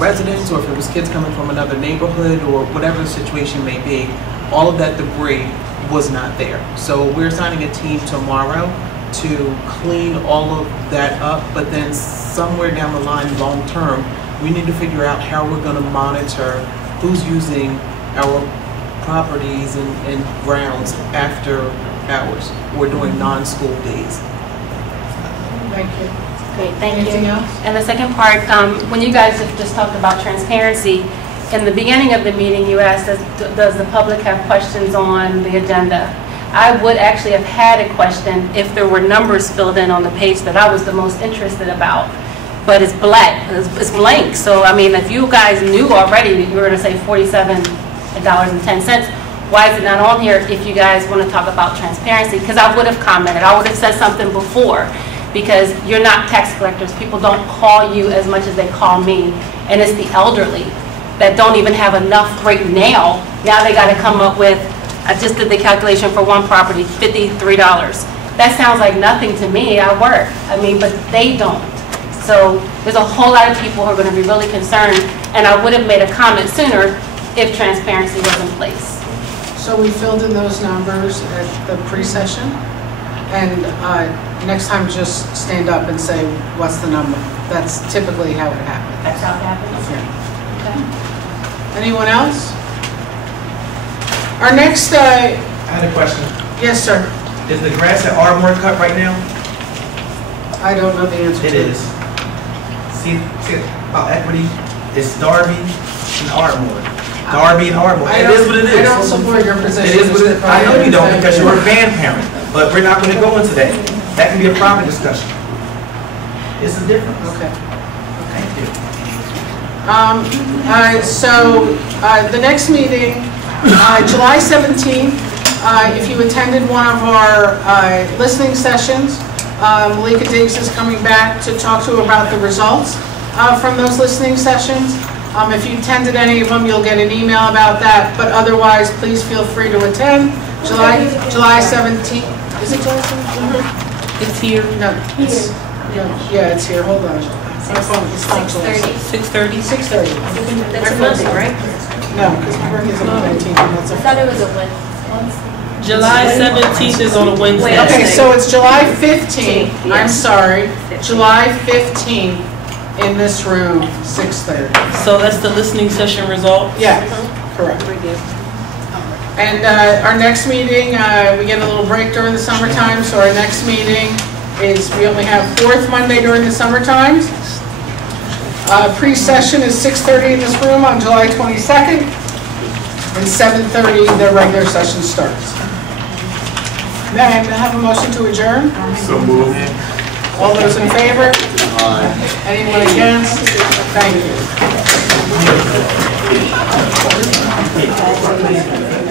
residents or if it was kids coming from another neighborhood or whatever the situation may be. All of that debris was not there. So we're assigning a team tomorrow to clean all of that up, but then somewhere down the line, long term, we need to figure out how we're gonna monitor who's using our properties and grounds after hours or during non-school days. Thank you. Great, thank you. Anything else? And the second part, when you guys have just talked about transparency, in the beginning of the meeting, you asked us, does the public have questions on the agenda? I would actually have had a question if there were numbers filled in on the page that I was the most interested about, but it's black, it's blank. So, I mean, if you guys knew already that you were gonna say $47.10, why is it not on here if you guys wanna talk about transparency? Because I would have commented, I would have said something before, because you're not tax collectors. People don't call you as much as they call me, and it's the elderly that don't even have enough right now. Now they gotta come up with, I just did the calculation for one property, $53. That sounds like nothing to me, I work. I mean, but they don't. So there's a whole lot of people who are gonna be really concerned, and I would have made a comment sooner if transparency was in place. So we filled in those numbers at the pre-session, and next time just stand up and say, what's the number? That's typically how it happens. That's how it happens? Yeah. Okay. Anyone else? Our next, I had a question. Yes, sir. Is the grass at Ardmore cut right now? I don't know the answer. It is. See about equity? It's Darby and Ardmore. Darby and Ardmore. It is what it is. I don't support your position. It is what it is. I know you don't because you're a grandparent, but we're not going to go into that. That can be a private discussion. It's a difference. Okay. Thank you. The next meeting, July 17th, if you attended one of our listening sessions, Malika Diggs is coming back to talk to you about the results from those listening sessions. If you attended any of them, you'll get an email about that, but otherwise, please feel free to attend. July 17th. Is it July 17th? It's here. No, it's, yeah, it's here. Hold on. My phone is not July 6:30. 6:30. That's a Monday, right? No, because my birthday is on the 19th. And that's I thought it was a Wednesday. July 17th is on a Wednesday. Okay, so it's July 15th. I'm sorry. July 15th in this room, 6:30. So that's the listening session result? Yeah, correct. And our next meeting, we get a little break during the summertime, so our next meeting is, we only have fourth Monday during the summertime. Pre-session is 6:30 in this room on July 22nd, and 7:30 the regular session starts. May I have a motion to adjourn? So moved. All those in favor? Anyone against? Thank you.